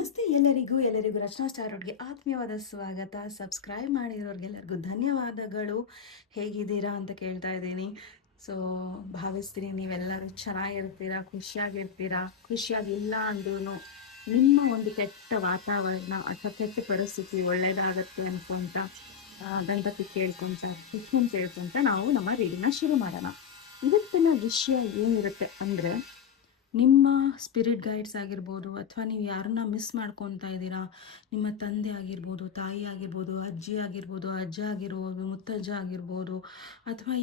ನಮಸ್ತೆ ಎಲ್ಲರಿಗೂ ರಚನಾ ಸ್ಟಾರ್ ರೋಡ್ಗೆ ಆತ್ಮೀಯವಾದ ಸ್ವಾಗತ. ಸಬ್ಸ್ಕ್ರೈಬ್ ಮಾಡಿರೋರಿಗೆಲ್ಲರಿಗೂ ಧನ್ಯವಾದಗಳು. ಹೇಗಿದ್ದೀರಾ ಅಂತ ಕೇಳ್ತಾ ಇದ್ದೀನಿ. ಸೊ ಭಾವಿಸ್ತೀನಿ ನೀವೆಲ್ಲರೂ ಚೆನ್ನಾಗಿರ್ತೀರಾ, ಖುಷಿಯಾಗಿರ್ತೀರಾ. ಖುಷಿಯಾಗಿಲ್ಲ ಅಂದ್ರೂ ನಿಮ್ಮ ಒಂದು ಕೆಟ್ಟ ವಾತಾವರಣ ಅಥವಾ ಕೆಟ್ಟ ಪರಿಸ್ಥಿತಿ ಒಳ್ಳೇದಾಗತ್ತೆ ಅನ್ಕೊಂತ ಗಣಪತಿ ಕೇಳ್ಕೊಂತ ಕೃಷ್ಣನ್ ಕೇಳ್ಕೊಂತ ನಾವು ನಮ್ಮ ರೀಡಿಂಗ್ನ ಶುರು ಮಾಡೋಣ. ಇವತ್ತಿನ ವಿಷಯ ಏನಿರುತ್ತೆ ಅಂದರೆ, ನಿಮ್ಮ ಸ್ಪಿರಿಟ್ ಗೈಡ್ಸ್ ಆಗಿರ್ಬೋದು, ಅಥವಾ ನೀವು ಯಾರನ್ನ ಮಿಸ್ ಮಾಡ್ಕೊತಾ ಇದ್ದೀರಾ, ನಿಮ್ಮ ತಂದೆ ಆಗಿರ್ಬೋದು, ತಾಯಿ ಆಗಿರ್ಬೋದು, ಅಜ್ಜಿ ಆಗಿರ್ಬೋದು, ಅಜ್ಜ ಆಗಿರ್ಬೋದು, ಮುತ್ತಜ್ಜ ಆಗಿರ್ಬೋದು, ಅಥವಾ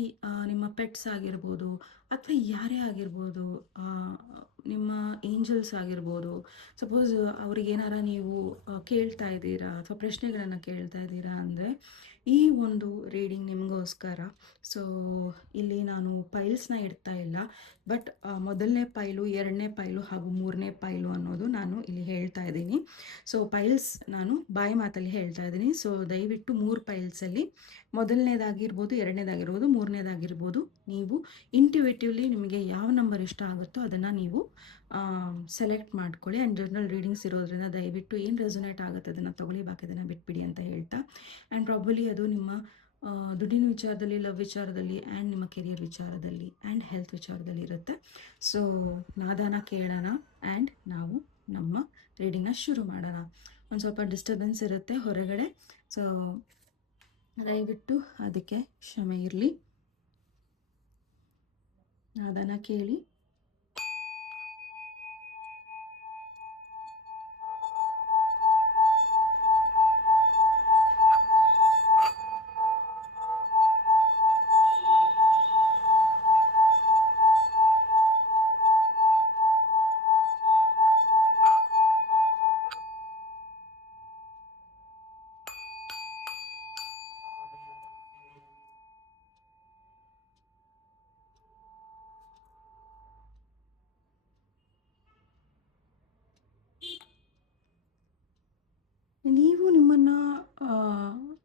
ನಿಮ್ಮ ಪೆಟ್ಸ್ ಆಗಿರ್ಬೋದು, ಅಥವಾ ಯಾರೇ ಆಗಿರ್ಬೋದು, ನಿಮ್ಮ ಏಂಜಲ್ಸ್ ಆಗಿರ್ಬೋದು. ಸಪೋಸ್ ಅವ್ರಿಗೇನಾರ ನೀವು ಕೇಳ್ತಾ ಇದ್ದೀರಾ ಅಥವಾ ಪ್ರಶ್ನೆಗಳನ್ನು ಕೇಳ್ತಾ ಇದ್ದೀರಾ ಅಂದರೆ ಈ ಒಂದು ರೀಡಿಂಗ್ ನಿಮಗೋಸ್ಕರ. ಸೊ ಇಲ್ಲಿ ನಾನು ಪೈಲ್ಸ್ನ ಇಡ್ತಾ ಇಲ್ಲ, ಬಟ್ ಮೊದಲನೇ ಪೈಲು, ಎರಡನೇ ಪೈಲು ಹಾಗೂ ಮೂರನೇ ಪೈಲು ಅನ್ನೋದು ನಾನು ಇಲ್ಲಿ ಹೇಳ್ತಾ ಇದ್ದೀನಿ. ಸೊ ಪೈಲ್ಸ್ ನಾನು ಬಾಯಿ ಮಾತಲ್ಲಿ ಹೇಳ್ತಾ ಇದ್ದೀನಿ. ಸೊ ದಯವಿಟ್ಟು 3 ಪೈಲ್ಸಲ್ಲಿ ಮೊದಲನೇದಾಗಿರ್ಬೋದು, ಎರಡನೇದಾಗಿರ್ಬೋದು, ಮೂರನೇದಾಗಿರ್ಬೋದು, ನೀವು ಇಂಟ್ಯೂಟಿವ್ಲಿ ನಿಮಗೆ ಯಾವ ನಂಬರ್ ಇಷ್ಟ ಆಗುತ್ತೋ ಅದನ್ನು ನೀವು ಸೆಲೆಕ್ಟ್ ಮಾಡ್ಕೊಳ್ಳಿ. ಆ್ಯಂಡ್ ಜರ್ನಲ್ ರೀಡಿಂಗ್ಸ್ ಇರೋದ್ರಿಂದ ದಯವಿಟ್ಟು ಏನು ರೆಸೊನೇಟ್ ಆಗುತ್ತೆ ಅದನ್ನು ತೊಗೊಳ್ಳಿ, ಬಾಕಿ ಅದನ್ನು ಬಿಟ್ಬಿಡಿ ಅಂತ ಹೇಳ್ತಾ. ಆ್ಯಂಡ್ ಪ್ರಾಬಲಿ ಅದು ನಿಮ್ಮ ದುಡ್ಡಿನ ವಿಚಾರದಲ್ಲಿ, ಲವ್ ವಿಚಾರದಲ್ಲಿ, ಆ್ಯಂಡ್ ನಿಮ್ಮ ಕೆರಿಯರ್ ವಿಚಾರದಲ್ಲಿ, ಆ್ಯಂಡ್ ಹೆಲ್ತ್ ವಿಚಾರದಲ್ಲಿ ಇರುತ್ತೆ. ಸೊ ನಾದಾನ ಕೇಳೋಣ ಆ್ಯಂಡ್ ನಾವು ನಮ್ಮ ರೀಡಿಂಗ್ನ ಶುರು ಮಾಡೋಣ. ಒಂದು ಸ್ವಲ್ಪ ಡಿಸ್ಟರ್ಬೆನ್ಸ್ ಇರುತ್ತೆ ಹೊರಗಡೆ, ಸೊ ದಯವಿಟ್ಟು ಅದಕ್ಕೆ ಕ್ಷಮೆ ಇರಲಿ. ನಾದಾನ ಕೇಳಿ. ನೀವು ನಿಮ್ಮನ್ನು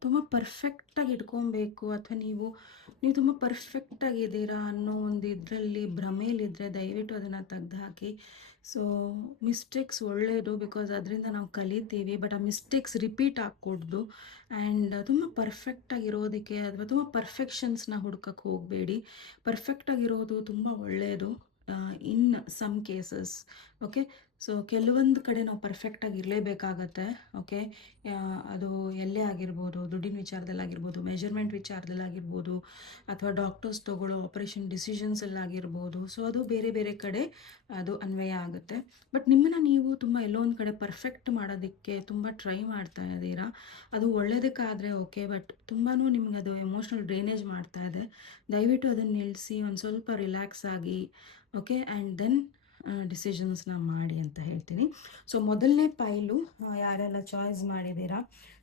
ತುಂಬ ಪರ್ಫೆಕ್ಟಾಗಿ ಇಟ್ಕೊಬೇಕು, ಅಥವಾ ನೀವು ತುಂಬ ಪರ್ಫೆಕ್ಟಾಗಿದ್ದೀರಾ ಅನ್ನೋ ಒಂದು ಇದರಲ್ಲಿ ಭ್ರಮೇಲಿದ್ದರೆ ದಯವಿಟ್ಟು ಅದನ್ನು ತೆಗ್ದುಹಾಕಿ. ಸೊ ಮಿಸ್ಟೇಕ್ಸ್ ಒಳ್ಳೆಯದು, ಬಿಕಾಸ್ ಅದರಿಂದ ನಾವು ಕಲಿತೀವಿ, ಬಟ್ ಆ ಮಿಸ್ಟೇಕ್ಸ್ ರಿಪೀಟ್ ಆಗಕೂಡ್ದು. ಆ್ಯಂಡ್ ತುಂಬ ಪರ್ಫೆಕ್ಟಾಗಿರೋದಕ್ಕೆ ಅಥವಾ ತುಂಬ ಪರ್ಫೆಕ್ಷನ್ಸ್ನ ಹುಡ್ಕಕ್ಕೆ ಹೋಗಬೇಡಿ. ಪರ್ಫೆಕ್ಟಾಗಿರೋದು ತುಂಬ ಒಳ್ಳೆಯದು in some cases. Okay, so ಕೆಲವೊಂದು ಕಡೆ ನಾವು ಪರ್ಫೆಕ್ಟಾಗಿ ಇರಲೇಬೇಕಾಗತ್ತೆ. ಓಕೆ, ಅದು ಎಲ್ಲೇ ಆಗಿರ್ಬೋದು, ದುಡ್ಡಿನ ವಿಚಾರದಲ್ಲಾಗಿರ್ಬೋದು, ಮೆಜರ್ಮೆಂಟ್ ವಿಚಾರದಲ್ಲಾಗಿರ್ಬೋದು, ಅಥವಾ ಡಾಕ್ಟರ್ಸ್ ತೊಗೊಳ್ಳೋ ಆಪರೇಷನ್ ಡಿಸಿಷನ್ಸಲ್ಲಾಗಿರ್ಬೋದು. ಸೊ ಅದು ಬೇರೆ ಬೇರೆ ಕಡೆ ಅದು ಅನ್ವಯ ಆಗುತ್ತೆ. ಬಟ್ ನಿಮ್ಮನ್ನು ನೀವು ತುಂಬ ಎಲ್ಲೋ ಒಂದು ಕಡೆ ಪರ್ಫೆಕ್ಟ್ ಮಾಡೋದಕ್ಕೆ ತುಂಬ ಟ್ರೈ ಮಾಡ್ತಾ ಇದ್ದೀರಾ. ಅದು ಒಳ್ಳೆಯದಕ್ಕಾದರೆ ಓಕೆ, ಬಟ್ ತುಂಬಾ ನಿಮ್ಗೆ ಅದು ಎಮೋಷ್ನಲ್ ಡ್ರೈನೇಜ್ ಮಾಡ್ತಾ ಇದೆ. ದಯವಿಟ್ಟು ಅದನ್ನು ನಿಲ್ಲಿಸಿ ಒಂದು ಸ್ವಲ್ಪ ರಿಲ್ಯಾಕ್ಸ್ ಆಗಿ, ಓಕೆ, ಆ್ಯಂಡ್ ದೆನ್ ಡಿಸಿಷನ್ಸ್ನ ಮಾಡಿ ಅಂತ ಹೇಳ್ತೀನಿ. ಸೊ ಮೊದಲನೇ ಪೈಲು ಯಾರೆಲ್ಲ ಚಾಯ್ಸ್ ಮಾಡಿದ್ದೀರಾ,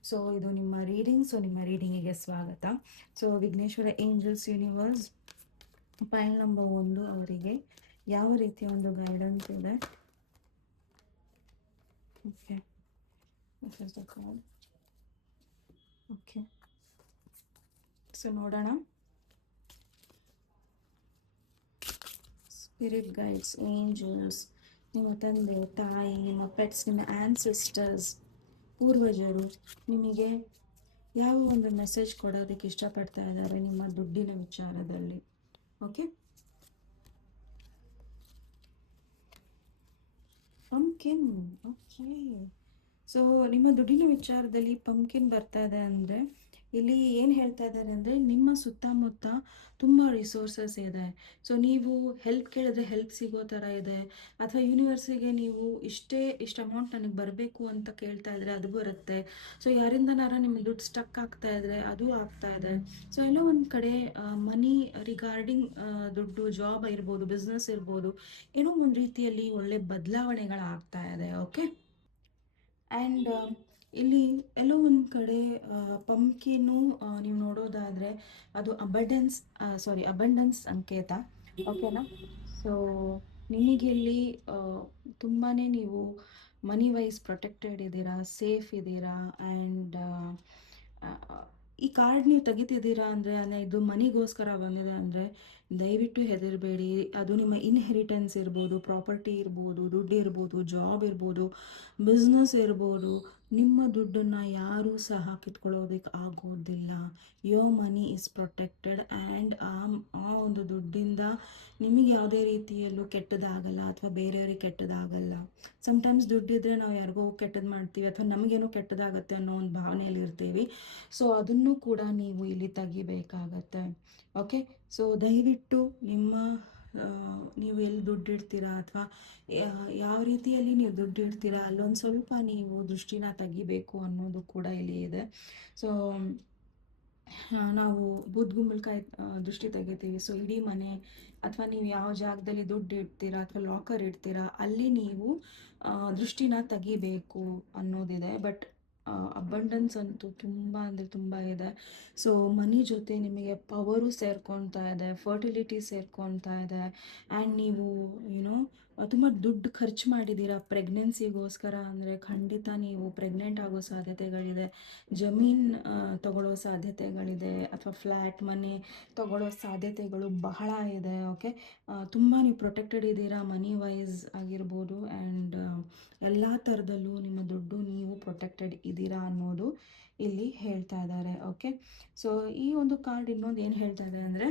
ಸೊ ಇದು ನಿಮ್ಮ ರೀಡಿಂಗ್. ಸೊ ನಿಮ್ಮ ರೀಡಿಂಗಿಗೆ ಸ್ವಾಗತ. So Vighneshwara angels universe, ಪೈಲ್ number 1 ಅವರಿಗೆ ಯಾವ ರೀತಿಯ ಒಂದು ಗೈಡೆನ್ಸ್ ಇದೆ? ಓಕೆ, ಓಕೆ, ಸೊ ನೋಡೋಣ. ಸ್ಪಿರಿಟ್ ಗೈಡ್ಸ್, ಏಂಜಲ್ಸ್, ನಿಮ್ಮ ತಂದೆ ತಾಯಿ, ನಿಮ್ಮ ಪೆಟ್ಸ್, ನಿಮ್ಮ ಆ್ಯನ್ಸಿಸ್ಟರ್ಸ್, ಪೂರ್ವಜರು ನಿಮಗೆ ಯಾವ ಒಂದು ಮೆಸೇಜ್ ಕೊಡೋದಕ್ಕೆ ಇಷ್ಟಪಡ್ತಾ ಇದ್ದಾರೆ ನಿಮ್ಮ ದುಡ್ಡಿನ ವಿಚಾರದಲ್ಲಿ? Okay, pumpkin. ಓಕೆ, ಸೊ ನಿಮ್ಮ ದುಡ್ಡಿನ ವಿಚಾರದಲ್ಲಿ ಪಂಪ್ಕಿನ್ ಬರ್ತಾ ಇದೆ ಅಂದರೆ ಇಲ್ಲಿ ಏನು ಹೇಳ್ತಾ ಇದ್ದಾರೆ ಅಂದರೆ, ನಿಮ್ಮ ಸುತ್ತಮುತ್ತ ತುಂಬ ರಿಸೋರ್ಸಸ್ ಇದೆ. ಸೊ ನೀವು ಹೆಲ್ಪ್ ಕೇಳಿದ್ರೆ ಹೆಲ್ಪ್ ಸಿಗೋ ಥರ ಇದೆ, ಅಥವಾ ಯೂನಿವರ್ಸಿಗೆ ನೀವು ಇಷ್ಟು ಅಮೌಂಟ್ ನನಗೆ ಬರಬೇಕು ಅಂತ ಕೇಳ್ತಾ ಇದ್ರೆ ಅದು ಬರುತ್ತೆ. ಸೊ ಯಾರಿಂದನಾರ ನಿಮ್ಮ ದುಡ್ಡು ಸ್ಟಕ್ ಆಗ್ತಾ ಇದ್ರೆ ಅದು ಆಗ್ತಾ ಇದೆ. ಸೊ ಎಲ್ಲೋ ಒಂದು ಕಡೆ ಮನಿ ರಿಗಾರ್ಡಿಂಗ್ ದುಡ್ಡು, ಜಾಬ್ ಇರ್ಬೋದು, ಬಿಸ್ನೆಸ್ ಇರ್ಬೋದು, ಏನೋ ಒಂದು ರೀತಿಯಲ್ಲಿ ಒಳ್ಳೆ ಬದಲಾವಣೆಗಳಾಗ್ತಾ ಇದೆ. ಓಕೆ, ಆ್ಯಂಡ್ ಇಲ್ಲಿ ಎಲ್ಲೋ ಒಂದು ಕಡೆ ಪಂಪ್ಕಿನ್ನು ನೀವು ನೋಡೋದಾದರೆ ಅದು ಅಬಂಡೆನ್ಸ್ ಸಂಕೇತ. ಓಕೆನಾ? ಸೊ ನಿಮಗಿಲ್ಲಿ ತುಂಬಾ ನೀವು ಮನಿ ವೈಸ್ ಪ್ರೊಟೆಕ್ಟೆಡ್ ಇದ್ದೀರಾ, ಸೇಫ್ ಇದ್ದೀರಾ. ಆ್ಯಂಡ್ ಈ ಕಾರ್ಡ್ ನೀವು ತೆಗಿತಿದ್ದೀರಾ ಅಂದರೆ ಇದು ಮನಿಗೋಸ್ಕರ ಬಂದಿದೆ ಅಂದರೆ ದಯವಿಟ್ಟು ಹೆದರಬೇಡಿ. ಅದು ನಿಮ್ಮ ಇನ್ಹೆರಿಟೆನ್ಸ್ ಇರ್ಬೋದು, ಪ್ರಾಪರ್ಟಿ ಇರ್ಬೋದು, ದುಡ್ಡು ಇರ್ಬೋದು, ಜಾಬ್ ಇರ್ಬೋದು, ಬಿಸ್ನೆಸ್ ಇರ್ಬೋದು. ನಿಮ್ಮ ದುಡ್ಡನ್ನು ಯಾರೂ ಸಹ ಕಿತ್ಕೊಳ್ಳೋದಕ್ಕೆ ಆಗೋದಿಲ್ಲ. Your money is protected and ಆ ಒಂದು ದುಡ್ಡಿಂದ ನಿಮಗೆ ಯಾವುದೇ ರೀತಿಯಲ್ಲೂ ಕೆಟ್ಟದಾಗಲ್ಲ ಅಥವಾ ಬೇರೆಯವ್ರಿಗೆ ಕೆಟ್ಟದಾಗಲ್ಲ. ಸಮ್ಟೈಮ್ಸ್ ದುಡ್ಡಿದ್ರೆ ನಾವು ಯಾರಿಗೋ ಕೆಟ್ಟದ್ದು ಮಾಡ್ತೀವಿ ಅಥವಾ ನಮಗೇನೋ ಕೆಟ್ಟದಾಗತ್ತೆ ಅನ್ನೋ ಒಂದು ಭಾವನೆಯಲ್ಲಿ ಇರ್ತೀವಿ. ಸೊ ಅದನ್ನು ಕೂಡ ನೀವು ಇಲ್ಲಿ ತೆಗಿಬೇಕಾಗತ್ತೆ. ಓಕೆ, ಸೊ ದಯವಿಟ್ಟು ನೀವು ಎಲ್ಲಿ ದುಡ್ಡಿಡ್ತೀರಾ ಅಥವಾ ಯಾವ ರೀತಿಯಲ್ಲಿ ನೀವು ದುಡ್ಡಿಡ್ತೀರಾ ಅಲ್ಲೊಂದು ಸ್ವಲ್ಪ ನೀವು ದೃಷ್ಟಿನ ತೆಗಿಬೇಕು ಅನ್ನೋದು ಕೂಡ ಇಲ್ಲಿ ಇದೆ. ಸೊ ನಾವು ಬೂದ್ಗುಂಬಳಕಾಯಿ ದೃಷ್ಟಿ ತೆಗಿತೀವಿ. ಸೊ ಇಡೀ ಮನೆ ಅಥವಾ ನೀವು ಯಾವ ಜಾಗದಲ್ಲಿ ದುಡ್ಡು ಇಡ್ತೀರಾ ಅಥವಾ ಲಾಕರ್ ಇಡ್ತೀರಾ ಅಲ್ಲಿ ನೀವು ದೃಷ್ಟಿನ ತೆಗಿಬೇಕು ಅನ್ನೋದಿದೆ. ಬಟ್ ಅಬಂಡೆನ್ಸ್ ಅಂತೂ ತುಂಬ ಅಂದರೆ ತುಂಬ ಇದೆ. ಸೊ ಮನಿ ಜೊತೆ ನಿಮಗೆ ಪವರು ಸೇರ್ಕೊತಾ ಇದೆ, ಫರ್ಟಿಲಿಟಿ ಸೇರ್ಕೊತಾ ಇದೆ. ಆ್ಯಂಡ್ ನೀವು ತುಂಬ ದುಡ್ಡು ಖರ್ಚು ಮಾಡಿದ್ದೀರಾ ಪ್ರೆಗ್ನೆನ್ಸಿಗೋಸ್ಕರ ಅಂದರೆ ಖಂಡಿತ ನೀವು ಪ್ರೆಗ್ನೆಂಟ್ ಆಗೋ ಸಾಧ್ಯತೆಗಳಿದೆ. ಜಮೀನು ತಗೊಳ್ಳೋ ಸಾಧ್ಯತೆಗಳಿದೆ ಅಥವಾ ಫ್ಲ್ಯಾಟ್ ಮನೆ ತಗೊಳ್ಳೋ ಸಾಧ್ಯತೆಗಳು ಬಹಳ ಇದೆ. ಓಕೆ, ತುಂಬ ನೀವು ಪ್ರೊಟೆಕ್ಟೆಡ್ ಇದ್ದೀರಾ ಮನಿ ವೈಸ್ ಆಗಿರ್ಬೋದು. ಆ್ಯಂಡ್ ಎಲ್ಲ ಥರದಲ್ಲೂ ನಿಮ್ಮ ದುಡ್ಡು ನೀವು ಪ್ರೊಟೆಕ್ಟೆಡ್ ಇದ್ದೀರಾ ಅನ್ನೋದು ಇಲ್ಲಿ ಹೇಳ್ತಾ ಇದ್ದಾರೆ. ಓಕೆ, ಸೊ ಈ ಒಂದು ಕಾರ್ಡ್ ಇನ್ನೊಂದು ಏನು ಹೇಳ್ತಾ ಇದೆ ಅಂದರೆ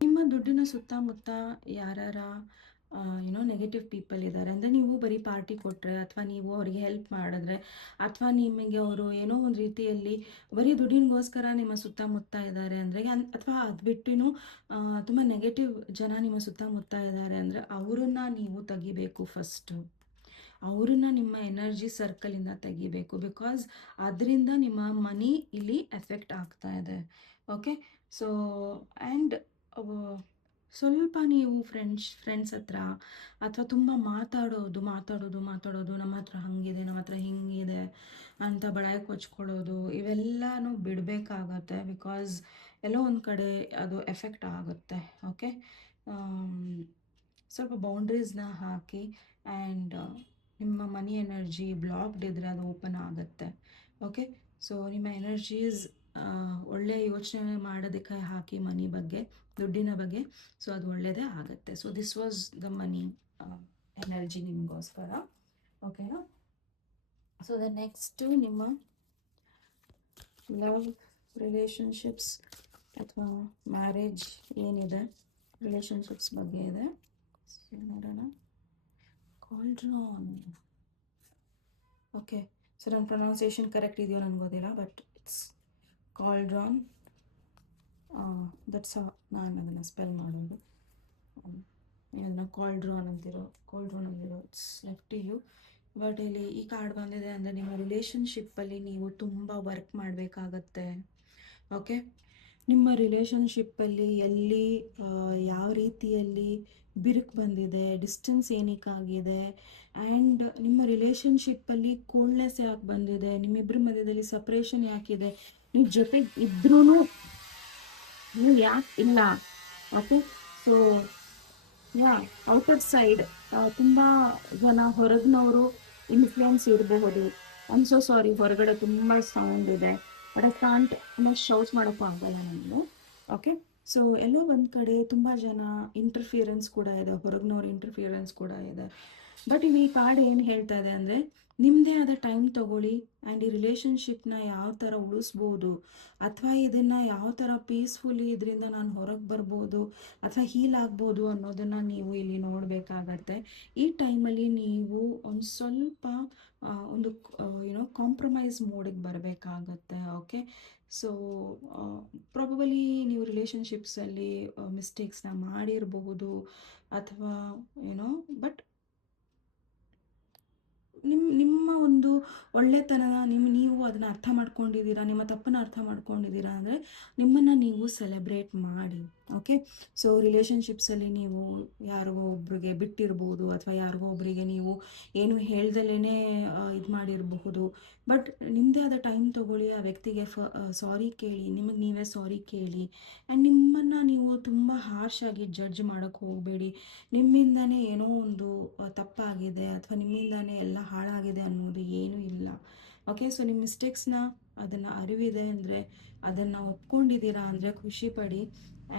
ನಿಮ್ಮ ದುಡ್ಡಿನ ಸುತ್ತಮುತ್ತ ಯಾರ್ಯಾರ ನೆಗೆಟಿವ್ ಪೀಪಲ್ ಇದ್ದಾರೆ ಅಂದರೆ ನೀವು ಬರೀ ಪಾರ್ಟಿ ಕೊಟ್ಟರೆ ಅಥವಾ ನೀವು ಅವರಿಗೆ ಹೆಲ್ಪ್ ಮಾಡಿದ್ರೆ ಅಥವಾ ನಿಮಗೆ ಅವರು ಏನೋ ಒಂದು ರೀತಿಯಲ್ಲಿ ಬರೀ ದುಡ್ಡಿನಗೋಸ್ಕರ ನಿಮ್ಮ ಸುತ್ತಮುತ್ತ ಇದ್ದಾರೆ ಅಂದರೆ ಅಥವಾ ಅದು ಬಿಟ್ಟು ತುಂಬ ನೆಗೆಟಿವ್ ಜನ ನಿಮ್ಮ ಸುತ್ತಮುತ್ತ ಇದ್ದಾರೆ ಅಂದರೆ ಅವರನ್ನು ನೀವು ತೆಗಿಬೇಕು. ಫಸ್ಟು ಅವರನ್ನು ನಿಮ್ಮ ಎನರ್ಜಿ ಸರ್ಕಲಿಂದ ತೆಗಿಬೇಕು. ಬಿಕಾಸ್ ಅದರಿಂದ ನಿಮ್ಮ ಮನಿ ಇಲ್ಲಿ ಎಫೆಕ್ಟ್ ಆಗ್ತಾ ಇದೆ. ಓಕೆ, ಸೊ ಆ್ಯಂಡ್ ಸ್ವಲ್ಪ ನೀವು ಫ್ರೆಂಡ್ಸ್ ಹತ್ರ ಅಥವಾ ತುಂಬ ಮಾತಾಡೋದು ನಮ್ಮ ಹತ್ರ ಹಾಗಿದೆ, ನಮ್ಮ ಹತ್ರ ಹಿಂಗಿದೆ ಅಂತ ಬಡಾಯಿ ಕೊಚ್ಕೊಳ್ಳೋದು ಇವೆಲ್ಲನೂ ಬಿಡಬೇಕಾಗತ್ತೆ. ಬಿಕಾಸ್ ಎಲ್ಲೋ ಒಂದು ಕಡೆ ಅದು ಎಫೆಕ್ಟ್ ಆಗುತ್ತೆ. ಓಕೆ, ಸ್ವಲ್ಪ ಬೌಂಡ್ರೀಸ್ನ ಹಾಕಿ ಆ್ಯಂಡ್ ನಿಮ್ಮ ಮನಿ ಎನರ್ಜಿ ಬ್ಲಾಕ್ಡ್ ಇದ್ದರೆ ಅದು ಓಪನ್ ಆಗುತ್ತೆ. ಓಕೆ, ಸೊ ನಿಮ್ಮ ಎನರ್ಜೀಸ್ ಒಳ್ಳೆಯ ಯೋಚನೆ ಮಾಡೋದಕ್ಕೆ ಹಾಕಿ ಮನಿ ಬಗ್ಗೆ, ದುಡ್ಡಿನ ಬಗ್ಗೆ. ಸೊ ಅದು ಒಳ್ಳೆಯದೇ ಆಗುತ್ತೆ. So this was the money energy ನಿಮಗೋಸ್ಕರ. ಓಕೆನಾ? ಸೊ ದ ನೆಕ್ಸ್ಟು ನಿಮ್ಮ ಲವ್ ರಿಲೇಷನ್ಶಿಪ್ಸ್ ಅಥವಾ ಮ್ಯಾರೇಜ್ ಏನಿದೆ ರಿಲೇಷನ್ಶಿಪ್ಸ್ ಬಗ್ಗೆ ಇದೆ. ಸೊ ನೋಡೋಣ. ಕಾಲ್ಡ್ರಾನ್. ಓಕೆ, ಸೊ ನನ್ನ ಪ್ರೊನೌನ್ಸಿಯೇಷನ್ ಕರೆಕ್ಟ್ ಇದೆಯೋ ನನಗೆ ಗೊತ್ತಿಲ್ಲ, ಬಟ್ ಇಟ್ಸ್ ಕಾಲ್ಡ್ರಾನ್. ದಟ್ಸ್ ನಾನು ಅದನ್ನು ಸ್ಪೆಲ್ ಮಾಡೋದು. ನೀವು ಅದನ್ನು ಕಾಲ್ಡ್ರಾನ್ ಅಂತಿರೋ it's left to you. But ಇಲ್ಲಿ ಈ ಕಾರ್ಡ್ ಬಂದಿದೆ ಅಂದರೆ ನಿಮ್ಮ ರಿಲೇಷನ್ಶಿಪ್ಪಲ್ಲಿ ನೀವು ತುಂಬ ವರ್ಕ್ ಮಾಡಬೇಕಾಗತ್ತೆ. ಓಕೆ, ನಿಮ್ಮ ರಿಲೇಷನ್ಶಿಪ್ಪಲ್ಲಿ ಎಲ್ಲಿ ಯಾವ ರೀತಿಯಲ್ಲಿ ಬಿರುಕು ಬಂದಿದೆ, ಡಿಸ್ಟೆನ್ಸ್ ಏನಕ್ಕಾಗಿದೆ, ಆ್ಯಂಡ್ ನಿಮ್ಮ ರಿಲೇಷನ್ಶಿಪ್ಪಲ್ಲಿ ಕೋಲ್ಡ್ನೆಸ್ ಯಾಕೆ ಬಂದಿದೆ, ನಿಮ್ಮಿಬ್ಬರ ಮಧ್ಯದಲ್ಲಿ ಸಪ್ರೇಷನ್ ಯಾಕಿದೆ, ನೀವು ಜೊತೆಗೆ ಇದ್ರೂ ನೀವು ಯಾಕೆ ಇಲ್ಲ. ಓಕೆ, ಸೊ ಔಟರ್ ಸೈಡ್ ತುಂಬ ಜನ ಹೊರಗಿನವರು ಇನ್ಫ್ಲುಯೆನ್ಸ್ ಇರಬಹುದು. ಐಮ್ ಸೋ ಸಾರಿ, ಹೊರಗಡೆ ತುಂಬ ಸೌಂಡ್ ಇದೆ, ಬಟ್ ಐ ಕಾಂಟ್ ಶೌಟ್ ಮಾಡೋಕ್ಕೂ ಆಗಲ್ಲ ನನಗೆ. ಓಕೆ, ಸೊ ಎಲ್ಲೋ ಒಂದು ಕಡೆ ತುಂಬ ಜನ ಇಂಟರ್ಫಿಯರೆನ್ಸ್ ಕೂಡ ಇದೆ, ಹೊರಗಿನವ್ರ ಇಂಟರ್ಫಿಯರೆನ್ಸ್ ಕೂಡ ಇದೆ. ಬಟ್ ಈ ಕಾರ್ಡ್ ಏನು ಹೇಳ್ತಾ ಇದೆ ಅಂದರೆ ನಿಮ್ಮದೇ ಆದ ಟೈಮ್ ತೊಗೊಳ್ಳಿ ಆ್ಯಂಡ್ ಈ ರಿಲೇಷನ್ಶಿಪ್ನ ಯಾವ ಥರ ಉಳಿಸ್ಬೋದು ಅಥವಾ ಇದನ್ನು ಯಾವ ಥರ ಪೀಸ್ಫುಲಿ ಇದರಿಂದ ನಾನು ಹೊರಗೆ ಬರ್ಬೋದು ಅಥವಾ ಹೀಲ್ ಆಗ್ಬೋದು ಅನ್ನೋದನ್ನು ನೀವು ಇಲ್ಲಿ ನೋಡಬೇಕಾಗತ್ತೆ. ಈ ಟೈಮಲ್ಲಿ ನೀವು ಒಂದು ಸ್ವಲ್ಪ ಒಂದು ಕಾಂಪ್ರಮೈಸ್ ಮೋಡಿಗೆ ಬರಬೇಕಾಗತ್ತೆ. ಓಕೆ, ಸೊ ಪ್ರಾಬಬಲಿ ನೀವು ರಿಲೇಷನ್ಶಿಪ್ಸಲ್ಲಿ ಮಿಸ್ಟೇಕ್ಸ್ನ ಮಾಡಿರಬಹುದು ಅಥವಾ ಬಟ್ ನಿಮ್ಮ ಒಂದು ಒಳ್ಳೆತನ ನೀವು ಅದನ್ನು ಅರ್ಥ ಮಾಡ್ಕೊಂಡಿದ್ದೀರಾ, ನಿಮ್ಮ ತಪ್ಪನ್ನು ಅರ್ಥ ಮಾಡ್ಕೊಂಡಿದ್ದೀರಾ ಅಂದರೆ ನಿಮ್ಮನ್ನು ನೀವು ಸೆಲೆಬ್ರೇಟ್ ಮಾಡಿ. ಓಕೆ, ಸೊ ರಿಲೇಷನ್ಶಿಪ್ಸಲ್ಲಿ ನೀವು ಯಾರಿಗೋ ಒಬ್ರಿಗೆ ಬಿಟ್ಟಿರ್ಬೋದು ಅಥವಾ ಯಾರಿಗೋ ಒಬ್ಬರಿಗೆ ನೀವು ಏನು ಹೇಳ್ದಲೇ ಇದು ಮಾಡಿರಬಹುದು. ಬಟ್ ನಿಮ್ಮದೇ ಆದ ಟೈಮ್ ತೊಗೊಳ್ಳಿ, ಆ ವ್ಯಕ್ತಿಗೆ ಸಾರಿ ಕೇಳಿ, ನಿಮಗೆ ನೀವೇ ಸಾರಿ ಕೇಳಿ. ಆ್ಯಂಡ್ ನಿಮ್ಮನ್ನು ನೀವು ತುಂಬ ಹಾರ್ಷಾಗಿ ಜಡ್ಜ್ ಮಾಡೋಕ್ಕೆ ಹೋಗಬೇಡಿ. ನಿಮ್ಮಿಂದನೇ ಏನೋ ಒಂದು ತಪ್ಪಾಗಿದೆ ಅಥವಾ ನಿಮ್ಮಿಂದನೇ ಎಲ್ಲ ಹಾಳಾಗಿದೆ ಅನ್ನೋದು ಏನೂ ಇಲ್ಲ. ಓಕೆ. ಸೊ ನಿಮ್ಮ ಮಿಸ್ಟೇಕ್ಸ್ನ ಅದನ್ನು ಅರಿವಿದೆ ಅಂದರೆ, ಅದನ್ನು ಒಪ್ಕೊಂಡಿದ್ದೀರಾ ಅಂದರೆ ಖುಷಿ ಪಡಿ.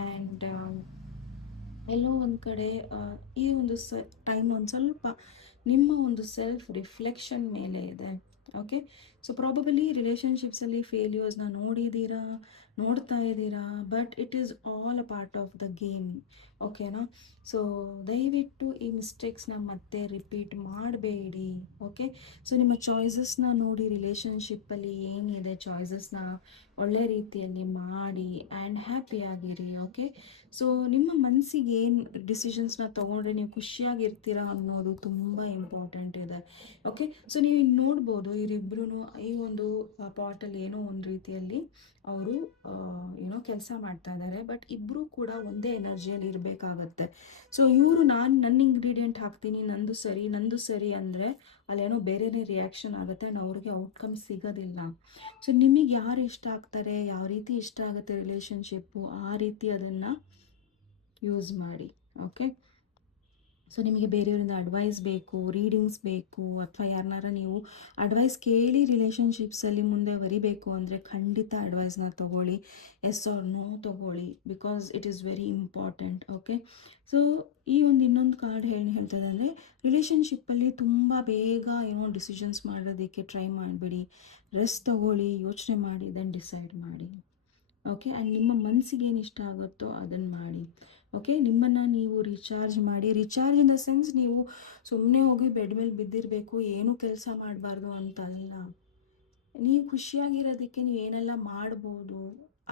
ಆ್ಯಂಡ್ ಎಲ್ಲೋ ಒಂದು ಕಡೆ ಈ ಒಂದು ಟೈಮ್ ಒಂದು ಸ್ವಲ್ಪ ನಿಮ್ಮ ಒಂದು ಸೆಲ್ಫ್ ರಿಫ್ಲೆಕ್ಷನ್ ಮೇಲೆ ಇದೆ. ಓಕೆ. ಸೊ ಪ್ರಾಬಬಲಿ ರಿಲೇಷನ್ಶಿಪ್ಸಲ್ಲಿ ಫೇಲ್ಯೂರ್ಸ್ನ ನೋಡಿದ್ದೀರಾ, ನೋಡ್ತಾ ಇದ್ದೀರಾ, but it is all a part of the game. ಓಕೆನಾ? ಸೊ ದಯವಿಟ್ಟು ಈ ಮಿಸ್ಟೇಕ್ಸ್ನ ಮತ್ತೆ ರಿಪೀಟ್ ಮಾಡಬೇಡಿ. ಓಕೆ. ಸೊ ನಿಮ್ಮ ಚಾಯ್ಸಸ್ನ ನೋಡಿ, ರಿಲೇಷನ್ಶಿಪ್ಪಲ್ಲಿ ಏನಿದೆ ಚಾಯ್ಸಸ್ನ ಒಳ್ಳೆ ರೀತಿಯಲ್ಲಿ ಮಾಡಿ ಆ್ಯಂಡ್ ಹ್ಯಾಪಿಯಾಗಿರಿ. ಓಕೆ. ಸೊ ನಿಮ್ಮ ಮನಸ್ಸಿಗೆ ಏನು ಡಿಸಿಷನ್ಸ್ನ ತೊಗೊಂಡ್ರೆ ನೀವು ಖುಷಿಯಾಗಿರ್ತೀರಾ ಅನ್ನೋದು ತುಂಬ ಇಂಪಾರ್ಟೆಂಟ್ ಇದೆ. ಓಕೆ. ಸೊ ನೀವು ಇಲ್ಲಿ ನೋಡ್ಬೋದು, ಇವರಿಬ್ರು ಈ ಒಂದು ಪಾಟಲ್ಲಿ ಏನೋ ಒಂದು ರೀತಿಯಲ್ಲಿ ಅವರು ಏನೋ ಕೆಲಸ ಮಾಡ್ತಾ ಇದ್ದಾರೆ, ಬಟ್ ಇಬ್ಬರೂ ಕೂಡ ಒಂದೇ ಎನರ್ಜಿಯಲ್ಲಿ ಇರಬೇಕಾಗತ್ತೆ. ಸೊ ಇವರು ನನ್ನ ಇಂಗ್ರೀಡಿಯೆಂಟ್ ಹಾಕ್ತೀನಿ, ನಂದು ಸರಿ ಅಂದರೆ ಅಲ್ಲೇನೋ ಬೇರೆನೇ ರಿಯಾಕ್ಷನ್ ಆಗುತ್ತೆ ಆ್ಯಂಡ್ ಅವ್ರಿಗೆ ಔಟ್ಕಮ್ ಸಿಗೋದಿಲ್ಲ. ಸೊ ನಿಮಗೆ ಯಾರು ಇಷ್ಟ ಆಗ್ತಾರೆ, ಯಾವ ರೀತಿ ಇಷ್ಟ ಆಗುತ್ತೆ ರಿಲೇಷನ್ಶಿಪ್ಪು, ಆ ರೀತಿ ಅದನ್ನು ಯೂಸ್ ಮಾಡಿ. ಓಕೆ. ಸೊ ನಿಮಗೆ ಬೇರೆಯವರಿಂದ ಅಡ್ವೈಸ್ ಬೇಕು, ರೀಡಿಂಗ್ಸ್ ಬೇಕು, ಅಥವಾ ಯಾರನ್ನಾರ ನೀವು ಅಡ್ವೈಸ್ ಕೇಳಿ ರಿಲೇಷನ್ಶಿಪ್ಸಲ್ಲಿ ಮುಂದೆ ಬರಿಬೇಕು ಅಂದರೆ ಖಂಡಿತ ಅಡ್ವೈಸ್ನ ತೊಗೊಳ್ಳಿ. ಎಸ್ ಆರ್ ನೋ ತೊಗೊಳ್ಳಿ, because it is very important. Okay. So ಈ ಒಂದು ಇನ್ನೊಂದು ಕಾರ್ಡ್ ಹೇಳ್ತದೆ ಅಂದರೆ, ರಿಲೇಷನ್ಶಿಪ್ಪಲ್ಲಿ ತುಂಬ ಬೇಗ ಏನೋ ಡಿಸಿಷನ್ಸ್ ಮಾಡೋದಕ್ಕೆ ಟ್ರೈ ಮಾಡಿಬಿಡಿ. ರೆಸ್ಟ್ ತೊಗೊಳ್ಳಿ, ಯೋಚನೆ ಮಾಡಿ, ದೆನ್ ಡಿಸೈಡ್ ಮಾಡಿ. ಓಕೆ. ಆ್ಯಂಡ್ ನಿಮ್ಮ ಮನಸ್ಸಿಗೆ ಏನು ಇಷ್ಟ ಆಗುತ್ತೋ ಅದನ್ನು ಮಾಡಿ. ಓಕೆ. ನಿಮ್ಮನ್ನು ನೀವು ರೀಚಾರ್ಜ್ ಮಾಡಿ. ರೀಚಾರ್ಜ್ ಇನ್ ದ ಸೆನ್ಸ್ ನೀವು ಸುಮ್ಮನೆ ಹೋಗಿ ಬೆಡ್ ಮೇಲೆ ಬಿದ್ದಿರಬೇಕು, ಏನೂ ಕೆಲಸ ಮಾಡಬಾರ್ದು ಅಂತಲ್ಲ. ನೀವು ಖುಷಿಯಾಗಿರೋದಕ್ಕೆ ನೀವು ಏನೆಲ್ಲ ಮಾಡ್ಬೋದು,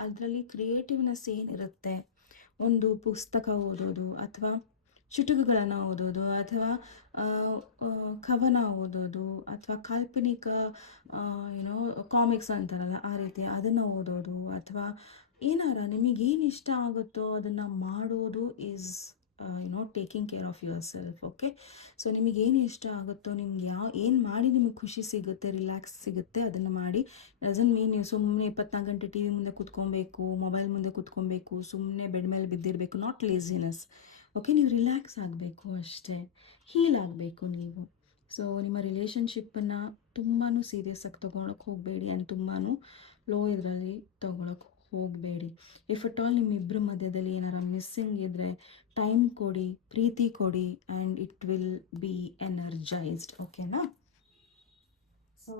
ಅದರಲ್ಲಿ ಕ್ರಿಯೇಟಿವ್ನೆಸ್ ಏನಿರುತ್ತೆ, ಒಂದು ಪುಸ್ತಕ ಓದೋದು, ಅಥವಾ ಚುಟುಕುಗಳನ್ನು ಓದೋದು, ಅಥವಾ ಕವನ ಓದೋದು, ಅಥವಾ ಕಾಲ್ಪನಿಕ ಏನೋ ಕಾಮಿಕ್ಸ್ ಅಂತಾರಲ್ಲ ಆ ರೀತಿ ಅದನ್ನು ಓದೋದು, ಅಥವಾ ಏನಾರ ನಿಮಗೇನು ಇಷ್ಟ ಆಗುತ್ತೋ ಅದನ್ನು ಮಾಡೋದು is taking care of your self. Okay. So ನಿಮಗೇನು ಇಷ್ಟ ಆಗುತ್ತೋ, ನಿಮ್ಗೆ ಏನು ಮಾಡಿ ನಿಮಗೆ ಖುಷಿ ಸಿಗುತ್ತೆ, ರಿಲ್ಯಾಕ್ಸ್ ಸಿಗುತ್ತೆ, ಅದನ್ನು ಮಾಡಿ. ಡಸಂಟ್ ಮೀನ್ ನೀವು ಸುಮ್ಮನೆ 24 ಗಂಟೆ ಟಿ ವಿ ಮುಂದೆ ಕೂತ್ಕೊಬೇಕು, ಮೊಬೈಲ್ ಮುಂದೆ ಕೂತ್ಕೊಬೇಕು, ಸುಮ್ಮನೆ ಬೆಡ್ ಮೇಲೆ ಬಿದ್ದಿರಬೇಕು. Not laziness. ಓಕೆ. ನೀವು ರಿಲ್ಯಾಕ್ಸ್ ಆಗಬೇಕು ಅಷ್ಟೇ, ಹೀಲ್ ಆಗಬೇಕು ನೀವು. ಸೊ ನಿಮ್ಮ ರಿಲೇಷನ್ಶಿಪ್ಪನ್ನು ತುಂಬಾ ಸೀರಿಯಸ್ಸಾಗಿ ತೊಗೊಳಕ್ಕೆ ಹೋಗಬೇಡಿ, ಆ್ಯಂಡ್ ತುಂಬಾ ಲೋ ಇದರಲ್ಲಿ ತೊಗೊಳಕ್ಕೆ ಹೋಗಬೇಡಿ. ಇಫ್ ಅಟ್ ಆಲ್ ನಿಮ್ಮಿಬ್ಬರ ಮಧ್ಯದಲ್ಲಿ ಏನಾರ ಮಿಸ್ಸಿಂಗ್ ಇದ್ದರೆ ಟೈಮ್ ಕೊಡಿ, ಪ್ರೀತಿ ಕೊಡಿ, and it will be energized. ಓಕೆನಾ? ಸೊ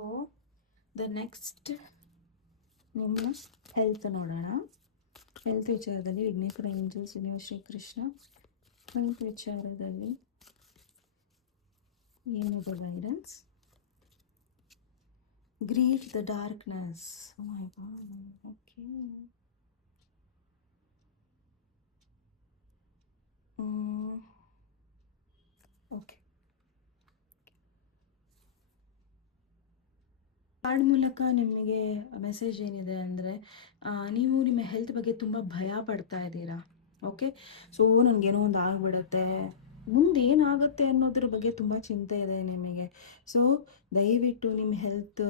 ದ ನೆಕ್ಸ್ಟ್ ನಿಮ್ಮ ಹೆಲ್ತ್ ನೋಡೋಣ. ಹೆಲ್ತ್ ವಿಚಾರದಲ್ಲಿ ವಿಘ್ನೇಶ್ವರ ಏಂಜಲ್ಸ್ ಶ್ರೀಕೃಷ್ಣ ಹೆಲ್ತ್ ವಿಚಾರದಲ್ಲಿ ಏನಿದೆ guidance? Greet the darkness. Oh my God. Okay. Okay. Card ಮೂಲಕ ನಿಮಗೆ ಮೆಸೇಜ್ ಏನಿದೆ ಅಂದರೆ, ನೀವು ನಿಮ್ಮ ಹೆಲ್ತ್ ಬಗ್ಗೆ ತುಂಬ ಭಯ ಪಡ್ತಾ ಇದ್ದೀರಾ. ಓಕೆ. ಸೊ ನನಗೇನೋ ಒಂದು ಆಗಿಬಿಡುತ್ತೆ, ಮುಂದೆ ಏನಾಗುತ್ತೆ ಅನ್ನೋದ್ರ ಬಗ್ಗೆ ತುಂಬ ಚಿಂತೆ ಇದೆ ನಿಮಗೆ. ಸೊ ದಯವಿಟ್ಟು ನಿಮ್ಮ ಹೆಲ್ತ್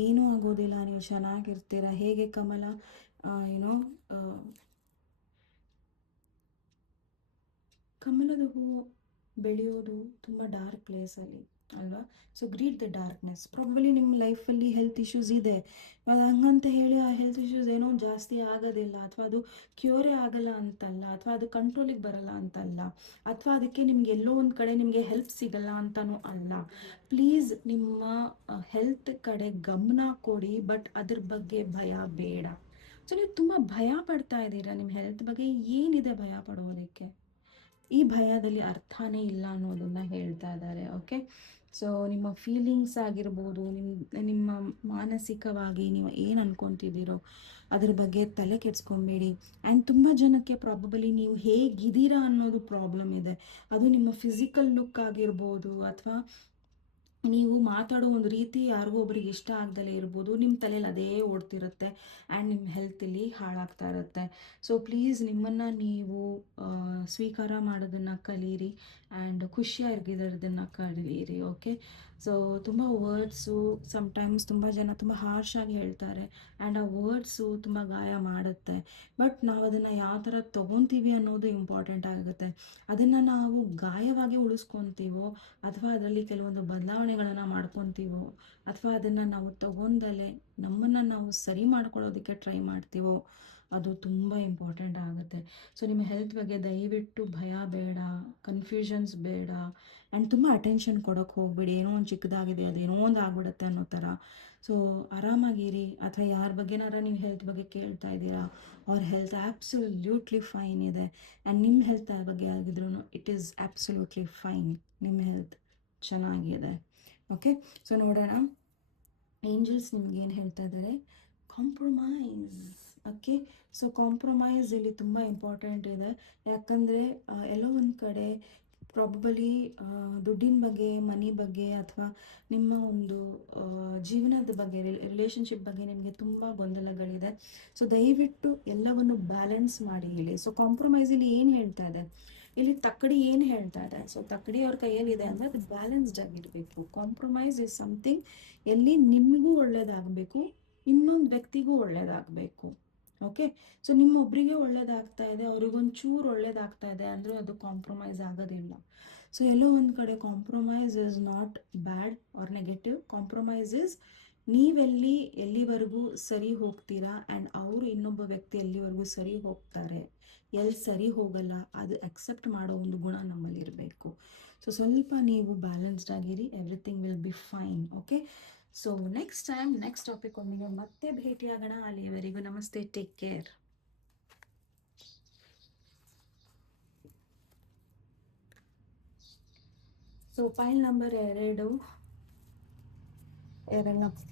ಏನೂ ಆಗೋದಿಲ್ಲ, ನೀವು ಚೆನ್ನಾಗಿರ್ತೀರ. ಹೇಗೆ ಕಮಲ ಏನೋ ಕಮಲದ ಹೂವು ಬೆಳೆಯೋದು ತುಂಬ ಡಾರ್ಕ್ ಪ್ಲೇಸಲ್ಲಿ ಅಲ್ವಾ? So greet the darkness. Probably ನಿಮ್ಮ ಲೈಫಲ್ಲಿ ಹೆಲ್ತ್ ಇಶ್ಯೂಸ್ ಇದೆ, ಹಂಗಂತ ಹೇಳಿ ಆ ಹೆಲ್ತ್ ಇಶ್ಯೂಸ್ ಏನೋ ಜಾಸ್ತಿ ಆಗೋದಿಲ್ಲ, ಅಥವಾ ಅದು ಕ್ಯೂರೇ ಆಗಲ್ಲ ಅಂತಲ್ಲ, ಅಥವಾ ಅದು ಕಂಟ್ರೋಲಿಗೆ ಬರಲ್ಲ ಅಂತಲ್ಲ, ಅಥವಾ ಅದಕ್ಕೆ ನಿಮ್ಗೆ ಎಲ್ಲೋ ಒಂದು ಕಡೆ ನಿಮಗೆ ಹೆಲ್ಪ್ ಸಿಗಲ್ಲ ಅಂತಲೂ ಅಲ್ಲ. ಪ್ಲೀಸ್ ನಿಮ್ಮ ಹೆಲ್ತ್ ಕಡೆ ಗಮನ ಕೊಡಿ, ಬಟ್ ಅದ್ರ ಬಗ್ಗೆ ಭಯ ಬೇಡ. ಸೊ ನೀವು ತುಂಬ ಭಯ ಪಡ್ತಾ ಇದ್ದೀರಾ ನಿಮ್ಮ ಹೆಲ್ತ್ ಬಗ್ಗೆ. ಏನಿದೆ ಭಯ ಪಡೋದಕ್ಕೆ? ಈ ಭಯದಲ್ಲಿ ಅರ್ಥನೇ ಇಲ್ಲ ಅನ್ನೋದನ್ನು ಹೇಳ್ತಾ ಇದ್ದಾರೆ. ಓಕೆ. ಸೊ ನಿಮ್ಮ ಫೀಲಿಂಗ್ಸ್ ಆಗಿರ್ಬೋದು, ನಿಮ್ಮ ಮಾನಸಿಕವಾಗಿ ನೀವು ಏನು ಅನ್ಕೊತಿದ್ದೀರೋ ಅದ್ರ ಬಗ್ಗೆ ತಲೆ ಕೆಡಿಸ್ಕೊಬೇಡಿ. ಆ್ಯಂಡ್ ತುಂಬ ಜನಕ್ಕೆ ಪ್ರಾಬಬಲಿ ನೀವು ಹೇಗಿದ್ದೀರಾ ಅನ್ನೋದು ಪ್ರಾಬ್ಲಮ್ ಇದೆ. ಅದು ನಿಮ್ಮ ಫಿಸಿಕಲ್ ಲುಕ್ ಆಗಿರ್ಬೋದು, ಅಥವಾ ನೀವು ಮಾತಾಡೋ ಒಂದು ರೀತಿ ಯಾರಿಗೋ ಒಬ್ರಿಗೆ ಇಷ್ಟ ಆಗ್ದಲೇ ಇರ್ಬೋದು, ನಿಮ್ಮ ತಲೆಯಲ್ಲಿ ಅದೇ ಓಡ್ತಿರುತ್ತೆ ಆ್ಯಂಡ್ ನಿಮ್ಮ ಹೆಲ್ತಲ್ಲಿ ಹಾಳಾಗ್ತಾ ಇರುತ್ತೆ. ಸೊ ಪ್ಲೀಸ್ ನಿಮ್ಮನ್ನು ನೀವು ಸ್ವೀಕಾರ ಮಾಡೋದನ್ನು ಕಲೀರಿ, ಆ್ಯಂಡ್ ಖುಷಿಯಾಗಿರೋದನ್ನು ಕಲೀರಿ. ಓಕೆ. ಸೊ ತುಂಬ ವರ್ಡ್ಸು ಸಮ್ಟೈಮ್ಸ್ ತುಂಬ ಜನ ತುಂಬ ಹಾರ್ಷಾಗಿ ಹೇಳ್ತಾರೆ ಆ್ಯಂಡ್ ಆ ವರ್ಡ್ಸು ತುಂಬ ಗಾಯ ಮಾಡುತ್ತೆ. ಬಟ್ ನಾವು ಅದನ್ನು ಯಾವ ಥರ ತೊಗೊತೀವಿ ಅನ್ನೋದು ಇಂಪಾರ್ಟೆಂಟ್ ಆಗುತ್ತೆ. ಅದನ್ನು ನಾವು ಗಾಯವಾಗಿ ಉಳಿಸ್ಕೊತೀವೋ ಅಥವಾ ಅದರಲ್ಲಿ ಕೆಲವೊಂದು ಬದಲಾವಣೆಗಳನ್ನು ಮಾಡ್ಕೊತೀವೋ ಅಥವಾ ಅದನ್ನು ನಾವು ತಗೊಂಡಲೆ ನಮ್ಮನ್ನು ನಾವು ಸರಿ ಮಾಡ್ಕೊಳ್ಳೋದಕ್ಕೆ ಟ್ರೈ ಮಾಡ್ತೀವೋ ಅದು ತುಂಬ ಇಂಪಾರ್ಟೆಂಟ್ ಆಗುತ್ತೆ. ಸೊ ನಿಮ್ಮ ಹೆಲ್ತ್ ಬಗ್ಗೆ ದಯವಿಟ್ಟು ಭಯ ಬೇಡ, ಕನ್ಫ್ಯೂಷನ್ಸ್ ಬೇಡ ಆ್ಯಂಡ್ ತುಂಬ ಅಟೆನ್ಷನ್ ಕೊಡೋಕ್ಕೆ ಹೋಗ್ಬೇಡಿ. ಏನೋ ಒಂದು ಚಿಕ್ಕದಾಗಿದೆ, ಅದೇನೋ ಒಂದು ಆಗ್ಬಿಡುತ್ತೆ ಅನ್ನೋ ಥರ. ಸೊ ಆರಾಮಾಗಿರಿ. ಅಥವಾ ಯಾರ ಬಗ್ಗೆನಾರ ನೀವು ಹೆಲ್ತ್ ಬಗ್ಗೆ ಕೇಳ್ತಾ ಇದ್ದೀರಾ, ಅವ್ರ ಹೆಲ್ತ್ ಆ್ಯಬ್ಸಲ್ಯೂಟ್ಲಿ ಫೈನ್ ಇದೆ ಆ್ಯಂಡ್ ನಿಮ್ಮ ಹೆಲ್ತ್ ಬಗ್ಗೆ ಆಗಿದ್ರೂ ಇಟ್ ಈಸ್ ಆ್ಯಬ್ಸಲ್ಯೂಟ್ಲಿ ಫೈನ್. ನಿಮ್ಮ ಹೆಲ್ತ್ ಚೆನ್ನಾಗಿದೆ. ಓಕೆ, ಸೊ ನೋಡೋಣ ಏಂಜಲ್ಸ್ ನಿಮ್ಗೆ ಏನು ಹೇಳ್ತಾ ಇದ್ದಾರೆ. ಕಾಂಪ್ರಮೈಸ್. ಓಕೆ, ಸೊ ಕಾಂಪ್ರಮೈಸ್ ಇಲ್ಲಿ ತುಂಬ ಇಂಪಾರ್ಟೆಂಟ್ ಇದೆ. ಯಾಕಂದರೆ ಎಲ್ಲೋ ಒಂದು ಕಡೆ ಪ್ರಾಬಬಲಿ ದುಡ್ಡಿನ ಬಗ್ಗೆ, ಮನಿ ಬಗ್ಗೆ ಅಥವಾ ನಿಮ್ಮ ಒಂದು ಜೀವನದ ಬಗ್ಗೆ, ರಿಲೇಷನ್ಶಿಪ್ ಬಗ್ಗೆ ನಿಮಗೆ ತುಂಬ ಗೊಂದಲಗಳಿದೆ. ಸೊ ದಯವಿಟ್ಟು ಎಲ್ಲವನ್ನು ಬ್ಯಾಲೆನ್ಸ್ ಮಾಡಿ ಇಲ್ಲಿ. ಸೊ ಕಾಂಪ್ರಮೈಸ್ ಇಲ್ಲಿ ಏನು ಹೇಳ್ತಾ ಇದೆ, ಇಲ್ಲಿ ತಕ್ಕಡಿ ಏನು ಹೇಳ್ತಾ ಇದೆ. ಸೊ ತಕ್ಕಡಿ ಅವ್ರ ಕೈಯಲ್ಲಿದೆ ಅಂದರೆ ಅದು ಬ್ಯಾಲೆನ್ಸ್ಡ್ ಆಗಿರಬೇಕು. ಕಾಂಪ್ರಮೈಸ್ ಇಸ್ ಸಮಥಿಂಗ್ ಎಲ್ಲಿ ನಿಮಗೂ ಒಳ್ಳೇದಾಗಬೇಕು, ಇನ್ನೊಂದು ವ್ಯಕ್ತಿಗೂ ಒಳ್ಳೇದಾಗಬೇಕು. ಓಕೆ, ಸೊ ನಿಮ್ಮೊಬ್ಬರಿಗೆ ಒಳ್ಳೇದಾಗ್ತಾ ಇದೆ, ಅವ್ರಿಗೊಂಚೂರು ಒಳ್ಳೇದಾಗ್ತಾ ಇದೆ ಅಂದರೆ ಅದು ಕಾಂಪ್ರಮೈಸ್ ಆಗೋದಿಲ್ಲ. ಸೊ ಎಲ್ಲೋ ಒಂದು ಕಡೆ compromise is not bad or negative. Compromise is ಎಲ್ಲಿವರೆಗೂ ಸರಿ ಹೋಗ್ತೀರಾ ಆ್ಯಂಡ್ ಅವರು ಇನ್ನೊಬ್ಬ ವ್ಯಕ್ತಿ ಎಲ್ಲಿವರೆಗೂ ಸರಿ ಹೋಗ್ತಾರೆ, ಎಲ್ಲಿ ಸರಿ ಹೋಗಲ್ಲ ಅದು ಅಕ್ಸೆಪ್ಟ್ ಮಾಡೋ ಒಂದು ಗುಣ ನಮ್ಮಲ್ಲಿರಬೇಕು. ಸೊ ಸ್ವಲ್ಪ ನೀವು ಬ್ಯಾಲೆನ್ಸ್ಡ್ ಆಗಿರಿ, everything will be fine. Okay, so next time next topic ಒಮ್ಮಿಗೆ ಮತ್ತೆ ಭೇಟಿಯಾಗೋಣ. ಅಲ್ಲಿಯವರೆಗೂ ನಮಸ್ತೆ, take care. So file number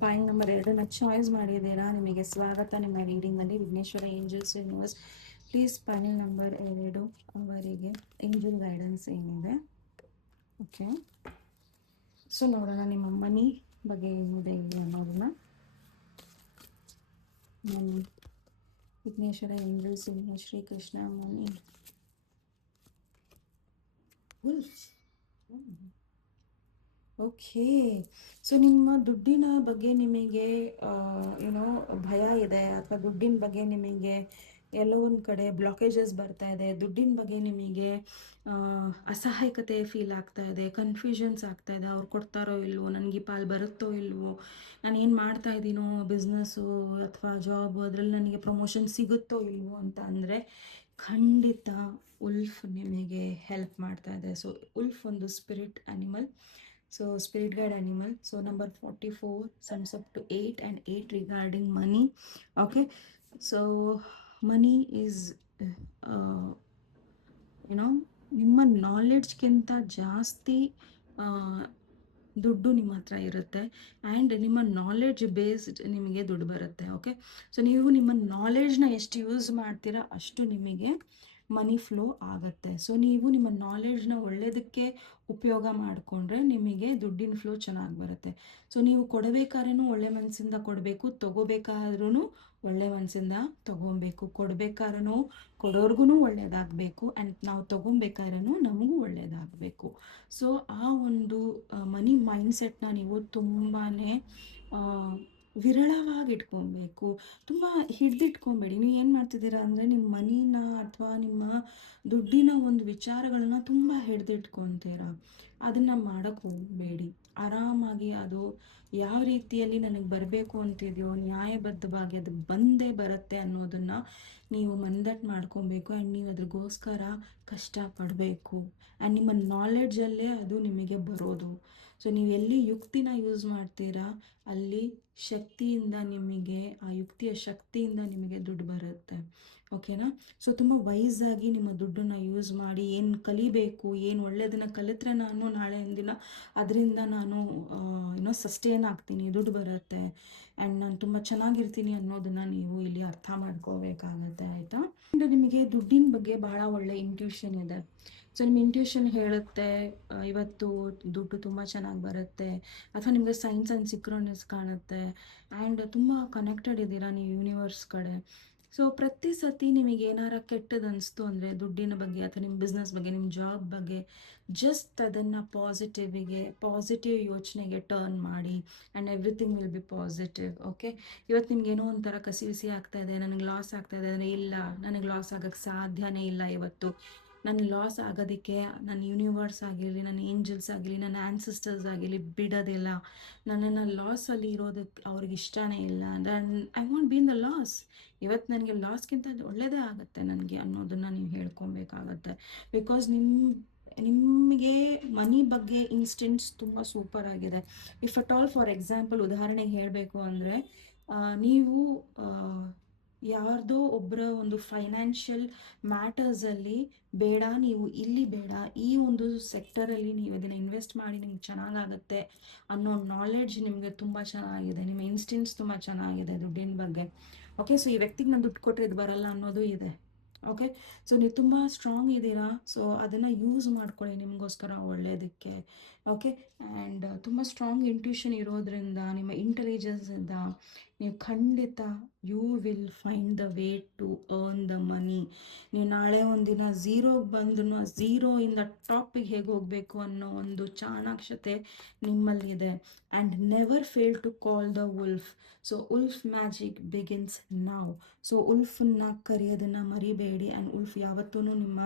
file number 2ನ ಚಾಯ್ಸ್ ಮಾಡಿದ್ದೀರಾ. ನಿಮಗೆ ಸ್ವಾಗತ ನಿಮ್ಮ ರೀಡಿಂಗಲ್ಲಿ. Vighneshwara angels universe please file number 2 ಅವರಿಗೆ ಏಂಜಲ್ ಗೈಡೆನ್ಸ್ ಏನಿದೆ. ಓಕೆ, ಸೊ ನೋಡೋಣ ನಿಮ್ಮ ಮನಿ ಬಗ್ಗೆ ಏನಿದೆ ಇಲ್ಲಿ ಅನ್ನೋದನ್ನ. Money, Vighneshwara angels Shri Krishna money. Okay, so ನಿಮ್ಮ ದುಡ್ಡಿನ ಬಗ್ಗೆ ನಿಮಗೆ ಏನೋ ಭಯ ಇದೆ ಅಥವಾ ದುಡ್ಡಿನ ಬಗ್ಗೆ ನಿಮಗೆ ಎಲ್ಲೋ ಒಂದು ಕಡೆ ಬ್ಲಾಕೇಜಸ್ ಬರ್ತಾ ಇದೆ, ದುಡ್ಡಿನ ಬಗ್ಗೆ ನಿಮಗೆ ಅಸಹಾಯಕತೆ ಫೀಲ್ ಆಗ್ತಾ ಇದೆ, ಕನ್ಫ್ಯೂಷನ್ಸ್ ಆಗ್ತಾ ಇದೆ. ಅವ್ರು ಕೊಡ್ತಾರೋ ಇಲ್ವೋ, ನನಗೆ ಈ ಪಾಲು ಬರುತ್ತೋ ಇಲ್ವೋ, ನಾನು ಏನು ಮಾಡ್ತಾ ಇದ್ದೀನೋ ಬಿಸ್ನೆಸ್ಸು ಅಥವಾ ಜಾಬು, ಅದರಲ್ಲಿ ನನಗೆ ಪ್ರಮೋಷನ್ ಸಿಗುತ್ತೋ ಇಲ್ವೋ ಅಂತ ಅಂದರೆ ಖಂಡಿತ ಉಲ್ಫ್ ನಿಮಗೆ ಹೆಲ್ಪ್ ಮಾಡ್ತಾ ಇದೆ. ಸೊ ಉಲ್ಫ್ ಒಂದು spirit animal, so spirit guide animal. So number 44 sums up to 8 and 8 regarding money. Okay, so money is ನಿಮ್ಮ ನಾಲೆಡ್ಜ್ಗಿಂತ ಜಾಸ್ತಿ ದುಡ್ಡು ನಿಮ್ಮ ಹತ್ರ ಇರುತ್ತೆ ಆ್ಯಂಡ್ ನಿಮ್ಮ ನಾಲೆಡ್ಜ್ ಬೇಸ್ಡ್ ನಿಮಗೆ ದುಡ್ಡು ಬರುತ್ತೆ. ಓಕೆ, ಸೊ ನೀವು ನಿಮ್ಮ ನಾಲೆಡ್ಜ್ನ ಎಷ್ಟು ಯೂಸ್ ಮಾಡ್ತೀರಾ ಅಷ್ಟು ನಿಮಗೆ ಮನಿ ಫ್ಲೋ ಆಗುತ್ತೆ. ಸೊ ನೀವು ನಿಮ್ಮ ನಾಲೆಡ್ಜ್ನ ಒಳ್ಳೆಯದಕ್ಕೆ ಉಪಯೋಗ ಮಾಡಿಕೊಂಡ್ರೆ ನಿಮಗೆ ದುಡ್ಡಿನ ಫ್ಲೋ ಚೆನ್ನಾಗಿ ಬರುತ್ತೆ. ಸೊ ನೀವು ಕೊಡಬೇಕಾದ್ರೂ ಒಳ್ಳೆ ಮನಸ್ಸಿಂದ ಕೊಡಬೇಕು, ತೊಗೋಬೇಕಾದ್ರೂ ಒಳ್ಳೆ ಮನಸ್ಸಿಂದ ತೊಗೊಬೇಕು. ಕೊಡಬೇಕಾದ್ರೂ ಕೊಡೋರ್ಗು ಒಳ್ಳೆಯದಾಗಬೇಕು ಆ್ಯಂಡ್ ನಾವು ತೊಗೊಬೇಕಾದ್ರೂ ನಮಗೂ ಒಳ್ಳೆಯದಾಗಬೇಕು. ಸೊ ಆ ಒಂದು ಮನಿ ಮೈಂಡ್ಸೆಟ್ನ ನೀವು ತುಂಬಾ ವಿರಳವಾಗಿ ಇಟ್ಕೊಬೇಕು, ತುಂಬ ಹಿಡ್ದಿಟ್ಕೊಬೇಡಿ. ನೀವು ಏನು ಮಾಡ್ತಿದ್ದೀರಾ ಅಂದರೆ ನಿಮ್ಮ ಮನಿನ ಅಥವಾ ನಿಮ್ಮ ದುಡ್ಡಿನ ಒಂದು ವಿಚಾರಗಳನ್ನ ತುಂಬ ಹಿಡ್ದಿಟ್ಕೊತೀರ. ಅದನ್ನು ಮಾಡೋಕ್ಕೆ ಹೋಗಬೇಡಿ. ಆರಾಮಾಗಿ ಅದು ಯಾವ ರೀತಿಯಲ್ಲಿ ನನಗೆ ಬರಬೇಕು ಅಂತಿದೆಯೋ ನ್ಯಾಯಬದ್ಧವಾಗಿ ಅದು ಬಂದೇ ಬರುತ್ತೆ ಅನ್ನೋದನ್ನು ನೀವು ಮನದಟ್ಟು ಮಾಡ್ಕೊಬೇಕು ಆ್ಯಂಡ್ ನೀವು ಅದ್ರಿಗೋಸ್ಕರ ಕಷ್ಟಪಡಬೇಕು ಆ್ಯಂಡ್ ನಿಮ್ಮ ನಾಲೆಡ್ಜಲ್ಲೇ ಅದು ನಿಮಗೆ ಬರೋದು. ಸೊ ನೀವು ಎಲ್ಲಿ ಯುಕ್ತಿನ ಯೂಸ್ ಮಾಡ್ತೀರಾ ಅಲ್ಲಿ ಶಕ್ತಿಯಿಂದ ನಿಮಗೆ ಆ ಯುಕ್ತಿಯ ಶಕ್ತಿಯಿಂದ ನಿಮಗೆ ದುಡ್ಡು ಬರುತ್ತೆ. ಓಕೆನಾ, ಸೊ ತುಂಬ ವೈಸಾಗಿ ನಿಮ್ಮ ದುಡ್ಡನ್ನು ಯೂಸ್ ಮಾಡಿ ಏನು ಕಲಿಬೇಕು, ಏನು ಒಳ್ಳೆಯದನ್ನು ಕಲಿತ್ರೆ ನಾನು ನಾಳೆ ದಿನ ಅದರಿಂದ ನಾನು ಸಸ್ಟೇನ್ ಆಗ್ತೀನಿ, ದುಡ್ಡು ಬರುತ್ತೆ ಆ್ಯಂಡ್ ನಾನು ತುಂಬ ಚೆನ್ನಾಗಿರ್ತೀನಿ ಅನ್ನೋದನ್ನು ನೀವು ಇಲ್ಲಿ ಅರ್ಥ ಮಾಡ್ಕೋಬೇಕಾಗತ್ತೆ. ಆಯಿತಾ, ಆ್ಯಂಡ್ ನಿಮಗೆ ದುಡ್ಡಿನ ಬಗ್ಗೆ ಬಹಳ ಒಳ್ಳೆ ಇಂಟ್ಯೂಷನ್ ಇದೆ. ಸೊ ನಿಮ್ಮ ಇಂಟ್ಯೂಷನ್ ಹೇಳುತ್ತೆ ಇವತ್ತು ದುಡ್ಡು ತುಂಬ ಚೆನ್ನಾಗಿ ಬರುತ್ತೆ ಅಥವಾ ನಿಮಗೆ ಸೈನ್ಸ್ ಆ್ಯಂಡ್ ಸಿಕ್ರೋನೆಸ್ ಕಾಣುತ್ತೆ ಆ್ಯಂಡ್ ತುಂಬ ಕನೆಕ್ಟೆಡ್ ಇದ್ದೀರಾ ನೀವು ಯೂನಿವರ್ಸ್ ಕಡೆ ಸೊ ಪ್ರತಿ ಸತಿ ನಿಮಗೆ ಏನಾರ ಕೆಟ್ಟದ್ದು ಅನಿಸ್ತು ಅಂದರೆ ದುಡ್ಡಿನ ಬಗ್ಗೆ ಅಥವಾ ನಿಮ್ಮ ಬಿಸ್ನೆಸ್ ಬಗ್ಗೆ ನಿಮ್ಮ ಜಾಬ್ ಬಗ್ಗೆ ಜಸ್ಟ್ ಅದನ್ನು ಪಾಸಿಟಿವ್ ಯೋಚನೆಗೆ ಟರ್ನ್ ಮಾಡಿ and everything will B positive. Okay, ಇವತ್ತು ನಿಮ್ಗೆ ಏನೋ ಒಂಥರ ಕಸಿ ವಿಸಿ ಆಗ್ತಾ ಇದೆ, ನನಗೆ ಲಾಸ್ ಆಗ್ತಾ ಇದೆ ಅಂದರೆ ಇಲ್ಲ, ನನಗೆ ಲಾಸ್ ಆಗೋಕ್ಕೆ ಸಾಧ್ಯನೇ ಇಲ್ಲ. ಇವತ್ತು ನನ್ನ ಲಾಸ್ ಆಗೋದಕ್ಕೆ ನನ್ನ ಯೂನಿವರ್ಸ್ ಆಗಿರಲಿ, ನನ್ನ ಏಂಜಲ್ಸ್ ಆಗಿರಲಿ, ನನ್ನ ಆ್ಯನ್ಸಿಸ್ಟರ್ಸ್ ಆಗಿರಲಿ ಬಿಡೋದಿಲ್ಲ. ನನ್ನನ್ನು ಲಾಸಲ್ಲಿ ಇರೋದಕ್ಕೆ ಅವ್ರಿಗೆ ಇಷ್ಟನೇ ಇಲ್ಲ. Then I want be in the loss. ಇವತ್ತು ನನಗೆ ಲಾಸ್ಗಿಂತ ಒಳ್ಳೆಯದೇ ಆಗುತ್ತೆ ನನಗೆ ಅನ್ನೋದನ್ನು ನೀವು ಹೇಳ್ಕೊಬೇಕಾಗತ್ತೆ. ಬಿಕಾಸ್ ನಿಮಗೆ ಮನಿ ಬಗ್ಗೆ ಇನ್ಸ್ಟೆಂಟ್ಸ್ ತುಂಬ ಸೂಪರ್ ಆಗಿದೆ. If at all for example ಉದಾಹರಣೆಗೆ ಹೇಳಬೇಕು ಅಂದರೆ ನೀವು ಯಾರ್ದೋ ಒಬ್ಬರ ಒಂದು ಫೈನಾನ್ಷಿಯಲ್ ಮ್ಯಾಟರ್ಸಲ್ಲಿ ಬೇಡ, ನೀವು ಇಲ್ಲಿ ಬೇಡ, ಈ ಒಂದು ಸೆಕ್ಟರಲ್ಲಿ ನೀವು ಅದನ್ನು ಇನ್ವೆಸ್ಟ್ ಮಾಡಿ ನಿಮ್ಗೆ ಚೆನ್ನಾಗಾಗುತ್ತೆ ಅನ್ನೋ ನಾಲೆಡ್ಜ್ ನಿಮಗೆ ತುಂಬ ಚೆನ್ನಾಗಿದೆ. ನಿಮ್ಮ ಇನ್ಸ್ಟಿಂಕ್ಟ್ಸ್ ತುಂಬ ಚೆನ್ನಾಗಿದೆ ದುಡ್ಡಿನ ಬಗ್ಗೆ. ಓಕೆ, ಸೊ ಈ ವ್ಯಕ್ತಿಗೆ ನಾನು ದುಡ್ಡು ಕೊಟ್ಟರೆ ಇದು ಬರಲ್ಲ ಅನ್ನೋದು ಇದೆ. ಓಕೆ, ಸೊ ನೀವು ತುಂಬ ಸ್ಟ್ರಾಂಗ್ ಇದ್ದೀರಾ. ಸೊ ಅದನ್ನು ಯೂಸ್ ಮಾಡ್ಕೊಳ್ಳಿ ನಿಮಗೋಸ್ಕರ ಒಳ್ಳೆಯದಕ್ಕೆ. ಓಕೆ, ಆ್ಯಂಡ್ ತುಂಬ ಸ್ಟ್ರಾಂಗ್ ಇಂಟ್ಯೂಷನ್ ಇರೋದ್ರಿಂದ, ನಿಮ್ಮ ಇಂಟೆಲಿಜೆನ್ಸಿಂದ ನೀವು ಖಂಡಿತ you will find the way to earn the money. ನೀವು ನಾಳೆ ಒಂದಿನ ಝೀರೋಗೆ ಬಂದು ಝೀರೋಯಿಂದ ಟಾಪಿಗೆ ಹೇಗೆ ಹೋಗಬೇಕು ಅನ್ನೋ ಒಂದು ಚಾಣಾಕ್ಷತೆ ನಿಮ್ಮಲ್ಲಿದೆ. And never fail to call the wolf. So wolf magic begins ನಾವು. ಸೊ ಉಲ್ಫನ್ನ ಕರೆಯೋದನ್ನು ಮರಿಬೇಡಿ. ಆ್ಯಂಡ್ ಉಲ್ಫ್ ಯಾವತ್ತೂ ನಿಮ್ಮ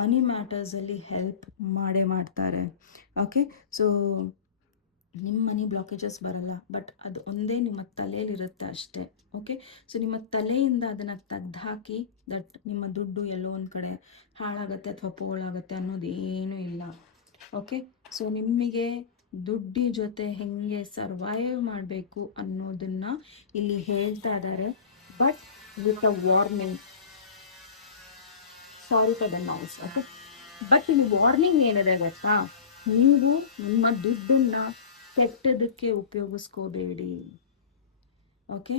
ಮನಿ ಮ್ಯಾಟರ್ಸಲ್ಲಿ ಹೆಲ್ಪ್ ಮಾಡೇ ಮಾಡ್ತಾರೆ. ಓಕೆ, ಸೊ ನಿಮ್ಮ ಮನಿ ಬ್ಲಾಕೇಜಸ್ ಬರಲ್ಲ, ಬಟ್ ಅದು ಒಂದೇ ನಿಮ್ಮ ತಲೆಯಲ್ಲಿರುತ್ತೆ ಅಷ್ಟೇ. ಓಕೆ, ಸೊ ನಿಮ್ಮ ತಲೆಯಿಂದ ಅದನ್ನು ತೆಗ್ದುಹಾಕಿ ದಟ್ ನಿಮ್ಮ ದುಡ್ಡು ಎಲ್ಲೋ ಒಂದು ಕಡೆ ಹಾಳಾಗುತ್ತೆ ಅಥವಾ ಪೋಳಾಗುತ್ತೆ ಅನ್ನೋದು ಏನೂ ಇಲ್ಲ. ಓಕೆ, ಸೊ ನಿಮಗೆ ದುಡ್ಡಿನ ಜೊತೆ ಹೆಂಗೆ ಸರ್ವೈವ್ ಮಾಡಬೇಕು ಅನ್ನೋದನ್ನು ಇಲ್ಲಿ ಹೇಳ್ತಾ ಇದ್ದಾರೆ. But with a warning. Sorry for the noise. Okay, but ಇಲ್ಲಿ ವಾರ್ನಿಂಗ್ ಏನಿದೆ ಗೊತ್ತಾ, ನೀವು ನಿಮ್ಮ ದುಡ್ಡನ್ನು ಕೆಟ್ಟದಕ್ಕೆ ಉಪಯೋಗಿಸ್ಕೋಬೇಡಿ. ಓಕೆ,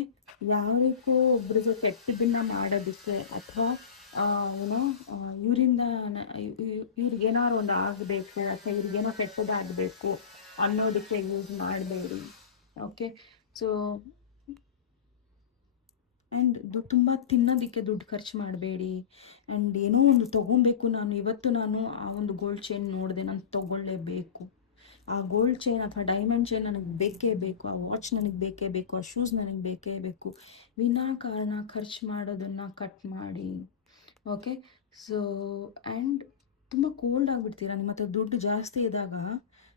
ಯಾರಿಗೂ ಒಬ್ರಿಗೆ ಕೆಟ್ಟದನ್ನ ಮಾಡೋದಕ್ಕೆ ಅಥವಾ ಏನೋ ಇವರಿಂದ ಇವ್ರಿಗೇನಾರು ಒಂದು ಆಗಬೇಕು ಅಥವಾ ಇವ್ರಿಗೇನೋ ಕೆಟ್ಟದಾಗಬೇಕು ಅನ್ನೋದಕ್ಕೆ ಯೂಸ್ ಮಾಡಬೇಡಿ. ಓಕೆ, ಸೊ ಆ್ಯಂಡ್ ತುಂಬ ತಿನ್ನೋದಕ್ಕೆ ದುಡ್ಡು ಖರ್ಚು ಮಾಡಬೇಡಿ. ಆ್ಯಂಡ್ ಏನೋ ಒಂದು ತೊಗೊಬೇಕು, ನಾನು ಆ ಒಂದು ಗೋಲ್ಡ್ ಚೈನ್ ನೋಡಿದೆ, ನಾನು ತೊಗೊಳ್ಳೇಬೇಕು, ಆ ಗೋಲ್ಡ್ ಚೈನ್ ಅಥವಾ ಡೈಮಂಡ್ ಚೈನ್ ನನಗೆ ಬೇಕೇ ಬೇಕು, ಆ ವಾಚ್ ನನಗೆ ಬೇಕೇ ಬೇಕು, ಆ ಶೂಸ್ ನನಗೆ ಬೇಕೇ ಬೇಕು. ವಿನಾಕಾರಣ ಖರ್ಚು ಮಾಡೋದನ್ನು ಕಟ್ ಮಾಡಿ. ಓಕೆ, ಸೊ ಆ್ಯಂಡ್ ತುಂಬ ಕೋಲ್ಡ್ ಆಗಿಬಿಡ್ತೀರಾ. ನಿಮ್ಮ ಹತ್ರ ದುಡ್ಡು ಜಾಸ್ತಿ ಇದ್ದಾಗ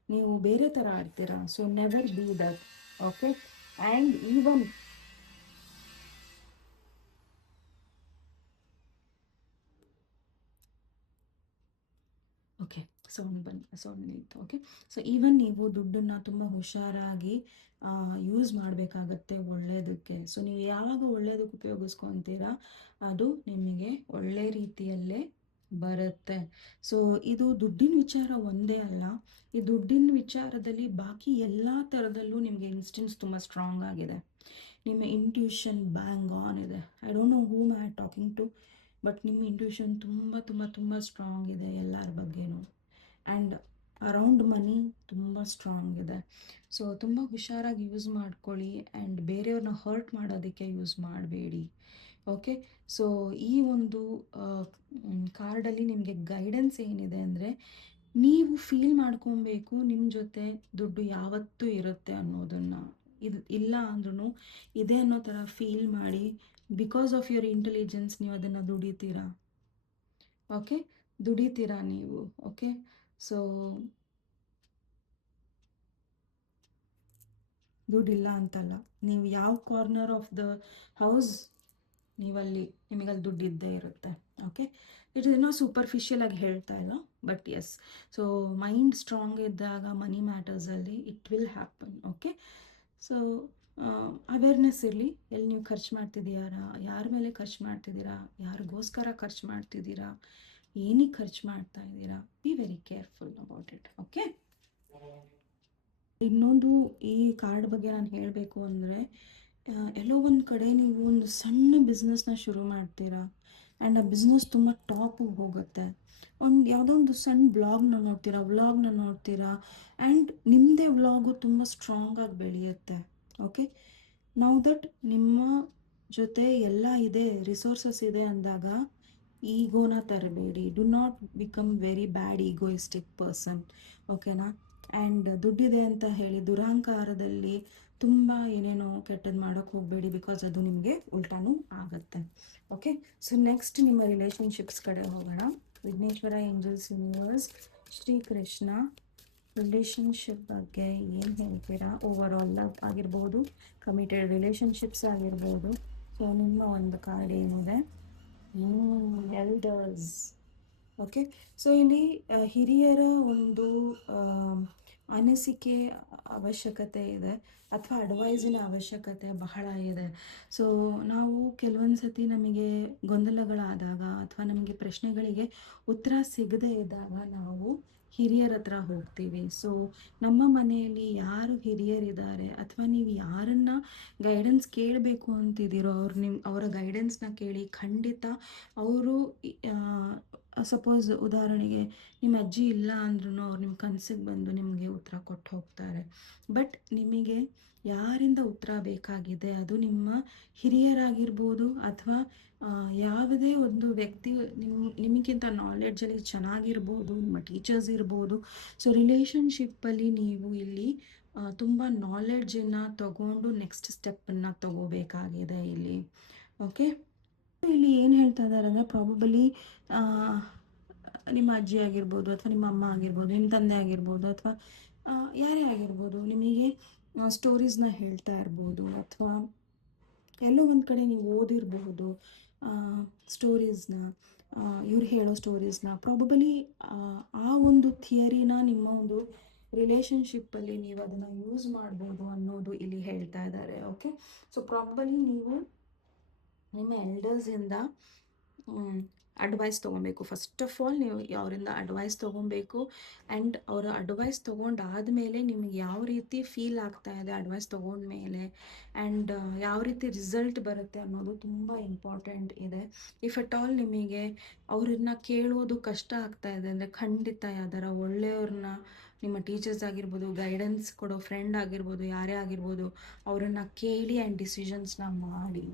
ನೀವು ಬೇರೆ ಥರ ಆಡ್ತೀರಾ. So never be that. Okay, and even okay, sound ನಿಂತು. ಓಕೆ, ಸೊ ಈವನ್ ನೀವು ದುಡ್ಡನ್ನು ತುಂಬ ಹುಷಾರಾಗಿ ಯೂಸ್ ಮಾಡಬೇಕಾಗತ್ತೆ ಒಳ್ಳೆಯದಕ್ಕೆ. ಸೊ ನೀವು ಯಾವಾಗ ಒಳ್ಳೆಯದಕ್ಕೆ ಉಪಯೋಗಿಸ್ಕೊತೀರಾ ಅದು ನಿಮಗೆ ಒಳ್ಳೆ ರೀತಿಯಲ್ಲೇ ಬರುತ್ತೆ. ಸೊ ಇದು ದುಡ್ಡಿನ ವಿಚಾರ ಒಂದೇ ಅಲ್ಲ, ಈ ದುಡ್ಡಿನ ವಿಚಾರದಲ್ಲಿ ಬಾಕಿ ಎಲ್ಲ ಥರದಲ್ಲೂ ನಿಮಗೆ ಇನ್ಸ್ಟೆನ್ಸ್ ತುಂಬ ಸ್ಟ್ರಾಂಗ್ ಆಗಿದೆ. ನಿಮ್ಮ ಇಂಟ್ಯೂಷನ್ ಬ್ಯಾಂಗ್ ಆನ್ ಇದೆ. I don't know whom I talking to, but ನಿಮ್ಮ ಇಂಟ್ಯೂಷನ್ ತುಂಬ ತುಂಬ ತುಂಬ ಸ್ಟ್ರಾಂಗ್ ಇದೆ ಎಲ್ಲರ ಬಗ್ಗೆನೂ. ಆ್ಯಂಡ್ ಅರೌಂಡ್ ಮನಿ ತುಂಬ ಸ್ಟ್ರಾಂಗ್ ಇದೆ. ಸೊ ತುಂಬ ಹುಷಾರಾಗಿ ಯೂಸ್ ಮಾಡ್ಕೊಳ್ಳಿ. ಆ್ಯಂಡ್ ಬೇರೆಯವ್ರನ್ನ ಹರ್ಟ್ ಮಾಡೋದಕ್ಕೆ ಯೂಸ್ ಮಾಡಬೇಡಿ. ಓಕೆ, ಸೊ ಈ ಒಂದು ಕಾರ್ಡಲ್ಲಿ ನಿಮಗೆ ಗೈಡೆನ್ಸ್ ಏನಿದೆ ಅಂದರೆ, ನೀವು ಫೀಲ್ ಮಾಡ್ಕೊಬೇಕು ನಿಮ್ಮ ಜೊತೆ ದುಡ್ಡು ಯಾವತ್ತೂ ಇರುತ್ತೆ ಅನ್ನೋದನ್ನು. ಇದು ಇಲ್ಲ ಅಂದ್ರೂ ಇದೆ ಅನ್ನೋ ಥರ ಫೀಲ್ ಮಾಡಿ. ಬಿಕಾಸ್ ಆಫ್ ಯುವರ್ ಇಂಟೆಲಿಜೆನ್ಸ್ ನೀವು ಅದನ್ನು ದುಡಿತೀರಾ. ಓಕೆ, ದುಡಿತೀರಾ ನೀವು. ಓಕೆ, ಸೊ ದುಡ್ಡಿಲ್ಲ ಅಂತಲ್ಲ, ನೀವು ಯಾವ ಕಾರ್ನರ್ ಆಫ್ ದ ಹೌಸ್ ನಿಮಗಲ್ಲಿ ದುಡ್ಡು ಇದ್ದೇ ಇರುತ್ತೆ. ಓಕೆ, ಇಟ್ ಏನೋ ಸೂಪರ್ಫಿಷಿಯಲ್ ಆಗಿ ಹೇಳ್ತಾ ಇಲ್ಲ, but yes. So mind strong ಇದ್ದಾಗ ಮನಿ ಮ್ಯಾಟರ್ಸಲ್ಲಿ it will happen. Okay, so awareness ಇರಲಿ. ಎಲ್ಲಿ ನೀವು ಖರ್ಚು ಮಾಡ್ತಿದ್ದೀರಾ, ಯಾರ ಮೇಲೆ ಖರ್ಚು ಮಾಡ್ತಿದ್ದೀರಾ, ಯಾರಿಗೋಸ್ಕರ ಖರ್ಚು ಮಾಡ್ತಿದ್ದೀರಾ, ಏನಕ್ಕೆ ಖರ್ಚು ಮಾಡ್ತಾ ಇದ್ದೀರಾ, B very careful about it. Okay, ಇನ್ನೊಂದು ಈ ಕಾರ್ಡ್ ಬಗ್ಗೆ ನಾನು ಹೇಳಬೇಕು ಅಂದರೆ, ಎಲ್ಲೋ ಒಂದು ಕಡೆ ನೀವು ಒಂದು ಸಣ್ಣ ಬಿಸ್ನೆಸ್ನ ಶುರು ಮಾಡ್ತೀರಾ ಆ್ಯಂಡ್ ಆ ಬಿಸ್ನೆಸ್ ತುಂಬ ಟಾಪಿಗೆ ಹೋಗುತ್ತೆ. ಯಾವುದೋ ಒಂದು ಸಣ್ಣ ವ್ಲಾಗ್ನ ನೋಡ್ತೀರಾ ಆ್ಯಂಡ್ ನಿಮ್ಮದೇ ವ್ಲಾಗು ತುಂಬ ಸ್ಟ್ರಾಂಗಾಗಿ ಬೆಳೆಯುತ್ತೆ. ಓಕೆ, ನೌ ದಟ್ ನಿಮ್ಮ ಜೊತೆ ಎಲ್ಲ ಇದೆ, ರಿಸೋರ್ಸಸ್ ಇದೆ ಅಂದಾಗ ಈಗೋನ ತರಬೇಡಿ. Do not become very bad egoistic person, ಓಕೆನಾ? ಆ್ಯಂಡ್ ದುಡ್ಡಿದೆ ಅಂತ ಹೇಳಿ ದುರಹಂಕಾರದಲ್ಲಿ ತುಂಬ ಏನೇನೋ ಕೆಟ್ಟದ್ದು ಮಾಡೋಕ್ಕೆ ಹೋಗಬೇಡಿ, ಬಿಕಾಸ್ ಅದು ನಿಮಗೆ ಉಲ್ಟಾನೂ ಆಗುತ್ತೆ. ಓಕೆ, ಸೊ ನೆಕ್ಸ್ಟ್ ನಿಮ್ಮ ರಿಲೇಷನ್ಶಿಪ್ಸ್ ಕಡೆ ಹೋಗೋಣ. Vighneshwara, angels, universe, Shri Krishna, relationship ಬಗ್ಗೆ ಏನು ಹೇಳ್ತೀರಾ? ಓವರ್ ಆಲ್ ಲವ್ ಆಗಿರ್ಬೋದು, ಕಮಿಟೆಡ್ ರಿಲೇಷನ್ಶಿಪ್ಸ್ ಆಗಿರ್ಬೋದು. ಸೊ ನಿಮ್ಮ ಒಂದು ಕಾರ್ಡ್ ಏನಿದೆ? ಎಲ್ಡರ್ಸ್. ಓಕೆ, ಸೊ ಇಲ್ಲಿ ಹಿರಿಯರ ಒಂದು ಅನಿಸಿಕೆ ಅವಶ್ಯಕತೆ ಇದೆ, ಅಥವಾ ಅಡ್ವೈಸಿನ ಅವಶ್ಯಕತೆ ಬಹಳ ಇದೆ. ಸೊ ನಾವು ಕೆಲವೊಂದು ಸತಿ ನಮಗೆ ಗೊಂದಲಗಳಾದಾಗ ಅಥವಾ ನಮಗೆ ಪ್ರಶ್ನೆಗಳಿಗೆ ಉತ್ತರ ಸಿಗದೇ ಇದ್ದಾಗ ನಾವು ಹಿರಿಯರ ಹತ್ರ ಹೋಗ್ತೀವಿ. ಸೊ ನಮ್ಮ ಮನೆಯಲ್ಲಿ ಯಾರು ಹಿರಿಯರಿದ್ದಾರೆ ಅಥವಾ ನೀವು ಯಾರನ್ನ ಗೈಡೆನ್ಸ್ ಕೇಳಬೇಕು ಅಂತಿದ್ದೀರೋ ಅವರ ಗೈಡೆನ್ಸ್ನ ಕೇಳಿ. ಖಂಡಿತ ಅವರು ಸಪೋಸ್ ಉದಾಹರಣೆಗೆ ನಿಮ್ಮ ಅಜ್ಜಿ ಇಲ್ಲ ಅಂದ್ರೂ ಅವ್ರು ನಿಮ್ಮ ಕನಸಿಗೆ ಬಂದು ನಿಮಗೆ ಉತ್ತರ ಕೊಟ್ಟು ಹೋಗ್ತಾರೆ. ಬಟ್ ನಿಮಗೆ ಯಾರಿಂದ ಉತ್ತರ ಬೇಕಾಗಿದೆ, ಅದು ನಿಮ್ಮ ಹಿರಿಯರಾಗಿರ್ಬೋದು ಅಥವಾ ಯಾವುದೇ ಒಂದು ವ್ಯಕ್ತಿ ನಿಮಗಿಂತ ನಾಲೆಡ್ಜಲ್ಲಿ ಚೆನ್ನಾಗಿರ್ಬೋದು, ನಿಮ್ಮ ಟೀಚರ್ಸ್ ಇರ್ಬೋದು. ಸೊ ರಿಲೇಷನ್ಶಿಪ್ಪಲ್ಲಿ ನೀವು ಇಲ್ಲಿ ತುಂಬ ನಾಲೆಡ್ಜನ್ನು ತಗೊಂಡು ನೆಕ್ಸ್ಟ್ ಸ್ಟೆಪ್ಪನ್ನು ತಗೋಬೇಕಾಗಿದೆ ಇಲ್ಲಿ. ಓಕೆ, ಇಲ್ಲಿ ಏನು ಹೇಳ್ತಾ ಇದ್ದಾರೆ ಅಂದರೆ, ಪ್ರಾಬಬಲಿ ನಿಮ್ಮ ಅಜ್ಜಿ ಆಗಿರ್ಬೋದು ಅಥವಾ ನಿಮ್ಮ ಅಮ್ಮ ಆಗಿರ್ಬೋದು, ನಿಮ್ಮ ತಂದೆ ಆಗಿರ್ಬೋದು ಅಥವಾ ಯಾರೇ ಆಗಿರ್ಬೋದು, ನಿಮಗೆ ಸ್ಟೋರೀಸ್ನ ಹೇಳ್ತಾ ಇರ್ಬೋದು ಅಥವಾ ಎಲ್ಲೋ ಒಂದು ಕಡೆ ನೀವು ಓದಿರಬಹುದು ಸ್ಟೋರೀಸ್ನ, ಇವ್ರು ಹೇಳೋ ಸ್ಟೋರೀಸ್ನ. ಪ್ರಾಬಬಲಿ ಆ ಒಂದು ಥಿಯರಿನ ನಿಮ್ಮ ಒಂದು ರಿಲೇಷನ್ಶಿಪ್ಪಲ್ಲಿ ನೀವು ಅದನ್ನು ಯೂಸ್ ಮಾಡ್ಬೋದು ಅನ್ನೋದು ಇಲ್ಲಿ ಹೇಳ್ತಾ ಇದ್ದಾರೆ. ಓಕೆ, ಸೊ ಪ್ರಾಬಬಲಿ ನೀವು ನಿಮ್ಮ ಎಲ್ಡರ್ಸಿಂದ ಅಡ್ವೈಸ್ ತೊಗೊಬೇಕು. ಫಸ್ಟ್ ಆಫ್ ಆಲ್ ನೀವು ಅವರಿಂದ ಅಡ್ವೈಸ್ ತೊಗೊಬೇಕು. ಆ್ಯಂಡ್ ಅವರ ಅಡ್ವೈಸ್ ತೊಗೊಂಡಾದಮೇಲೆ ನಿಮಗೆ ಯಾವ ರೀತಿ ಫೀಲ್ ಆಗ್ತಾ ಇದೆ ಅಡ್ವೈಸ್ ತೊಗೊಂಡ್ಮೇಲೆ, ಆ್ಯಂಡ್ ಯಾವ ರೀತಿ ರಿಸಲ್ಟ್ ಬರುತ್ತೆ ಅನ್ನೋದು ತುಂಬ ಇಂಪಾರ್ಟೆಂಟ್ ಇದೆ. ಇಫ್ ಅಟ್ ಆಲ್ ನಿಮಗೆ ಅವ್ರನ್ನ ಕೇಳೋದು ಕಷ್ಟ ಆಗ್ತಾ ಇದೆ ಅಂದರೆ, ಖಂಡಿತ ಯಾವ್ದಾರ ಒಳ್ಳೆಯವ್ರನ್ನ, ನಿಮ್ಮ ಟೀಚರ್ಸ್ ಆಗಿರ್ಬೋದು, ಗೈಡೆನ್ಸ್ ಕೊಡೋ ಫ್ರೆಂಡ್ ಆಗಿರ್ಬೋದು, ಯಾರೇ ಆಗಿರ್ಬೋದು, ಅವರನ್ನು ಕೇಳಿ ಆ್ಯಂಡ್ ಡಿಸಿಷನ್ಸ್ನ ಮಾಡಿ.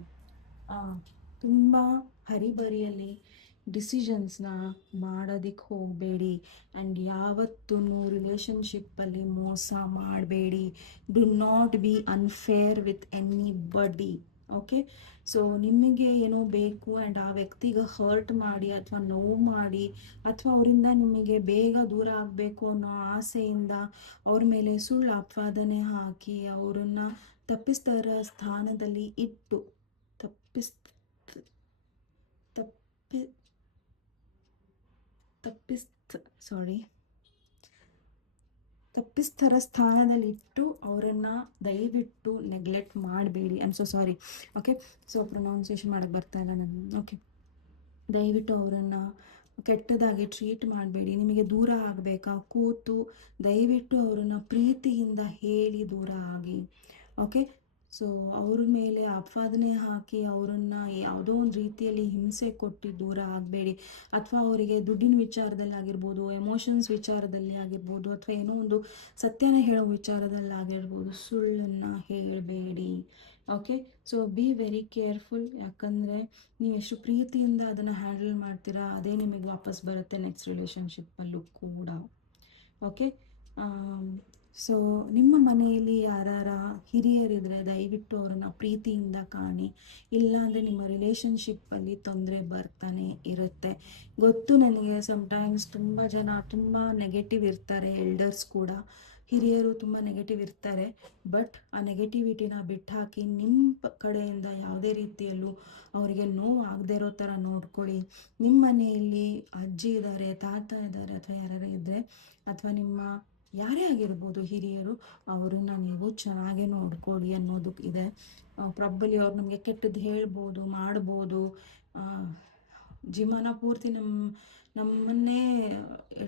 ತುಂಬ ಹರಿಬರಿಯಲ್ಲಿ ಡಿಸಿಷನ್ಸ್ನ ಮಾಡೋದಕ್ಕೆ ಹೋಗಬೇಡಿ. ಆ್ಯಂಡ್ ಯಾವತ್ತೂ ರಿಲೇಷನ್ಶಿಪ್ಪಲ್ಲಿ ಮೋಸ ಮಾಡಬೇಡಿ. Do not be unfair with anybody. Okay, so ನಿಮಗೆ ಏನೋ ಬೇಕು ಆ್ಯಂಡ್ ಆ ವ್ಯಕ್ತಿಗೆ ಹರ್ಟ್ ಮಾಡಿ ಅಥವಾ ನೋವು ಮಾಡಿ ಅಥವಾ ಅವರಿಂದ ನಿಮಗೆ ಬೇಗ ದೂರ ಆಗಬೇಕು ಅನ್ನೋ ಆಸೆಯಿಂದ ಅವ್ರ ಮೇಲೆ ಸುಳ್ಳು ಆಪಾದನೆ ಹಾಕಿ ಅವರನ್ನು ತಪ್ಪಿಸ್ತರ ಸ್ಥಾನದಲ್ಲಿ ಇಟ್ಟು ತಪ್ಪಿಸ್ತರ ಸ್ಥಾನದಲ್ಲಿಟ್ಟು ಅವರನ್ನು ದಯವಿಟ್ಟು ನೆಗ್ಲೆಕ್ಟ್ ಮಾಡಬೇಡಿ. I am so sorry. Okay, so pronunciation ಮಾಡೋಕ್ಕೆ ಬರ್ತಾ ಇಲ್ಲ ನಾನು. ಓಕೆ, ದಯವಿಟ್ಟು ಅವರನ್ನು ಕೆಟ್ಟದಾಗಿ ಟ್ರೀಟ್ ಮಾಡಬೇಡಿ. ನಿಮಗೆ ದೂರ ಆಗಬೇಕಾ ಕೂತು ದಯವಿಟ್ಟು ಅವರನ್ನು ಪ್ರೀತಿಯಿಂದ ಹೇಳಿ ದೂರ ಆಗಿ. ಓಕೆ, ಸೊ ಅವ್ರ ಮೇಲೆ ಆಪಾದನೆ ಹಾಕಿ ಅವರನ್ನು ಯಾವುದೋ ಒಂದು ರೀತಿಯಲ್ಲಿ ಹಿಂಸೆ ಕೊಟ್ಟು ದೂರ ಆಗಬೇಡಿ. ಅಥವಾ ಅವರಿಗೆ ದುಡ್ಡಿನ ವಿಚಾರದಲ್ಲಿ ಆಗಿರ್ಬೋದು, ಎಮೋಷನ್ಸ್ ವಿಚಾರದಲ್ಲಿ ಆಗಿರ್ಬೋದು, ಅಥವಾ ಏನೋ ಒಂದು ಸತ್ಯನ ಹೇಳೋ ವಿಚಾರದಲ್ಲಿ ಆಗಿರ್ಬೋದು, ಸುಳ್ಳನ್ನು ಹೇಳಬೇಡಿ. Okay, so be very careful. ಯಾಕಂದರೆ ನೀವು ಎಷ್ಟು ಪ್ರೀತಿಯಿಂದ ಅದನ್ನು ಹ್ಯಾಂಡಲ್ ಮಾಡ್ತೀರಾ ಅದೇ ನಿಮಗೆ ವಾಪಸ್ ಬರುತ್ತೆ ನೆಕ್ಸ್ಟ್ ರಿಲೇಷನ್ಶಿಪ್ಪಲ್ಲೂ ಕೂಡ. ಓಕೆ, ಸೊ ನಿಮ್ಮ ಮನೆಯಲ್ಲಿ ಯಾರ ಹಿರಿಯರಿದ್ರೆ ದಯವಿಟ್ಟು ಅವರನ್ನು ಪ್ರೀತಿಯಿಂದ ಕಾಣಿ. ಇಲ್ಲಾಂದರೆ ನಿಮ್ಮ ರಿಲೇಷನ್ಶಿಪ್ಪಲ್ಲಿ ತೊಂದರೆ ಬರ್ತಾನೆ ಇರುತ್ತೆ. ಗೊತ್ತು ನನಗೆ, ಸಮ್ಟೈಮ್ಸ್ ತುಂಬ ಜನ ತುಂಬ ನೆಗೆಟಿವ್ ಇರ್ತಾರೆ, ಎಲ್ಡರ್ಸ್ ಕೂಡ, ಹಿರಿಯರು ತುಂಬ ನೆಗೆಟಿವ್ ಇರ್ತಾರೆ. ಬಟ್ ಆ ನೆಗೆಟಿವಿಟಿನ ಬಿಟ್ಟಾಕಿ ನಿಮ್ಮ ಕಡೆಯಿಂದ ಯಾವುದೇ ರೀತಿಯಲ್ಲೂ ಅವರಿಗೆ ನೋವು ಆಗದೆ ಇರೋ ಥರ ನೋಡ್ಕೊಳ್ಳಿ. ನಿಮ್ಮ ಮನೆಯಲ್ಲಿ ಅಜ್ಜಿ ಇದ್ದಾರೆ, ತಾತ ಇದ್ದಾರೆ ಅಥವಾ ಯಾರು ಇದ್ದರೆ, ಅಥವಾ ನಿಮ್ಮ ಯಾರೇ ಆಗಿರ್ಬೋದು ಹಿರಿಯರು, ಅವರನ್ನು ನೀವು ಚೆನ್ನಾಗೇ ನೋಡ್ಕೊಳ್ಳಿ ಅನ್ನೋದು ಇದೆ. ಪ್ರಾಬಲಿ ಅವ್ರು ನಮಗೆ ಕೆಟ್ಟದ್ದು ಹೇಳ್ಬೋದು, ಮಾಡ್ಬೋದು, ಜೀವನ ಪೂರ್ತಿ ನಮ್ಮನ್ನೇ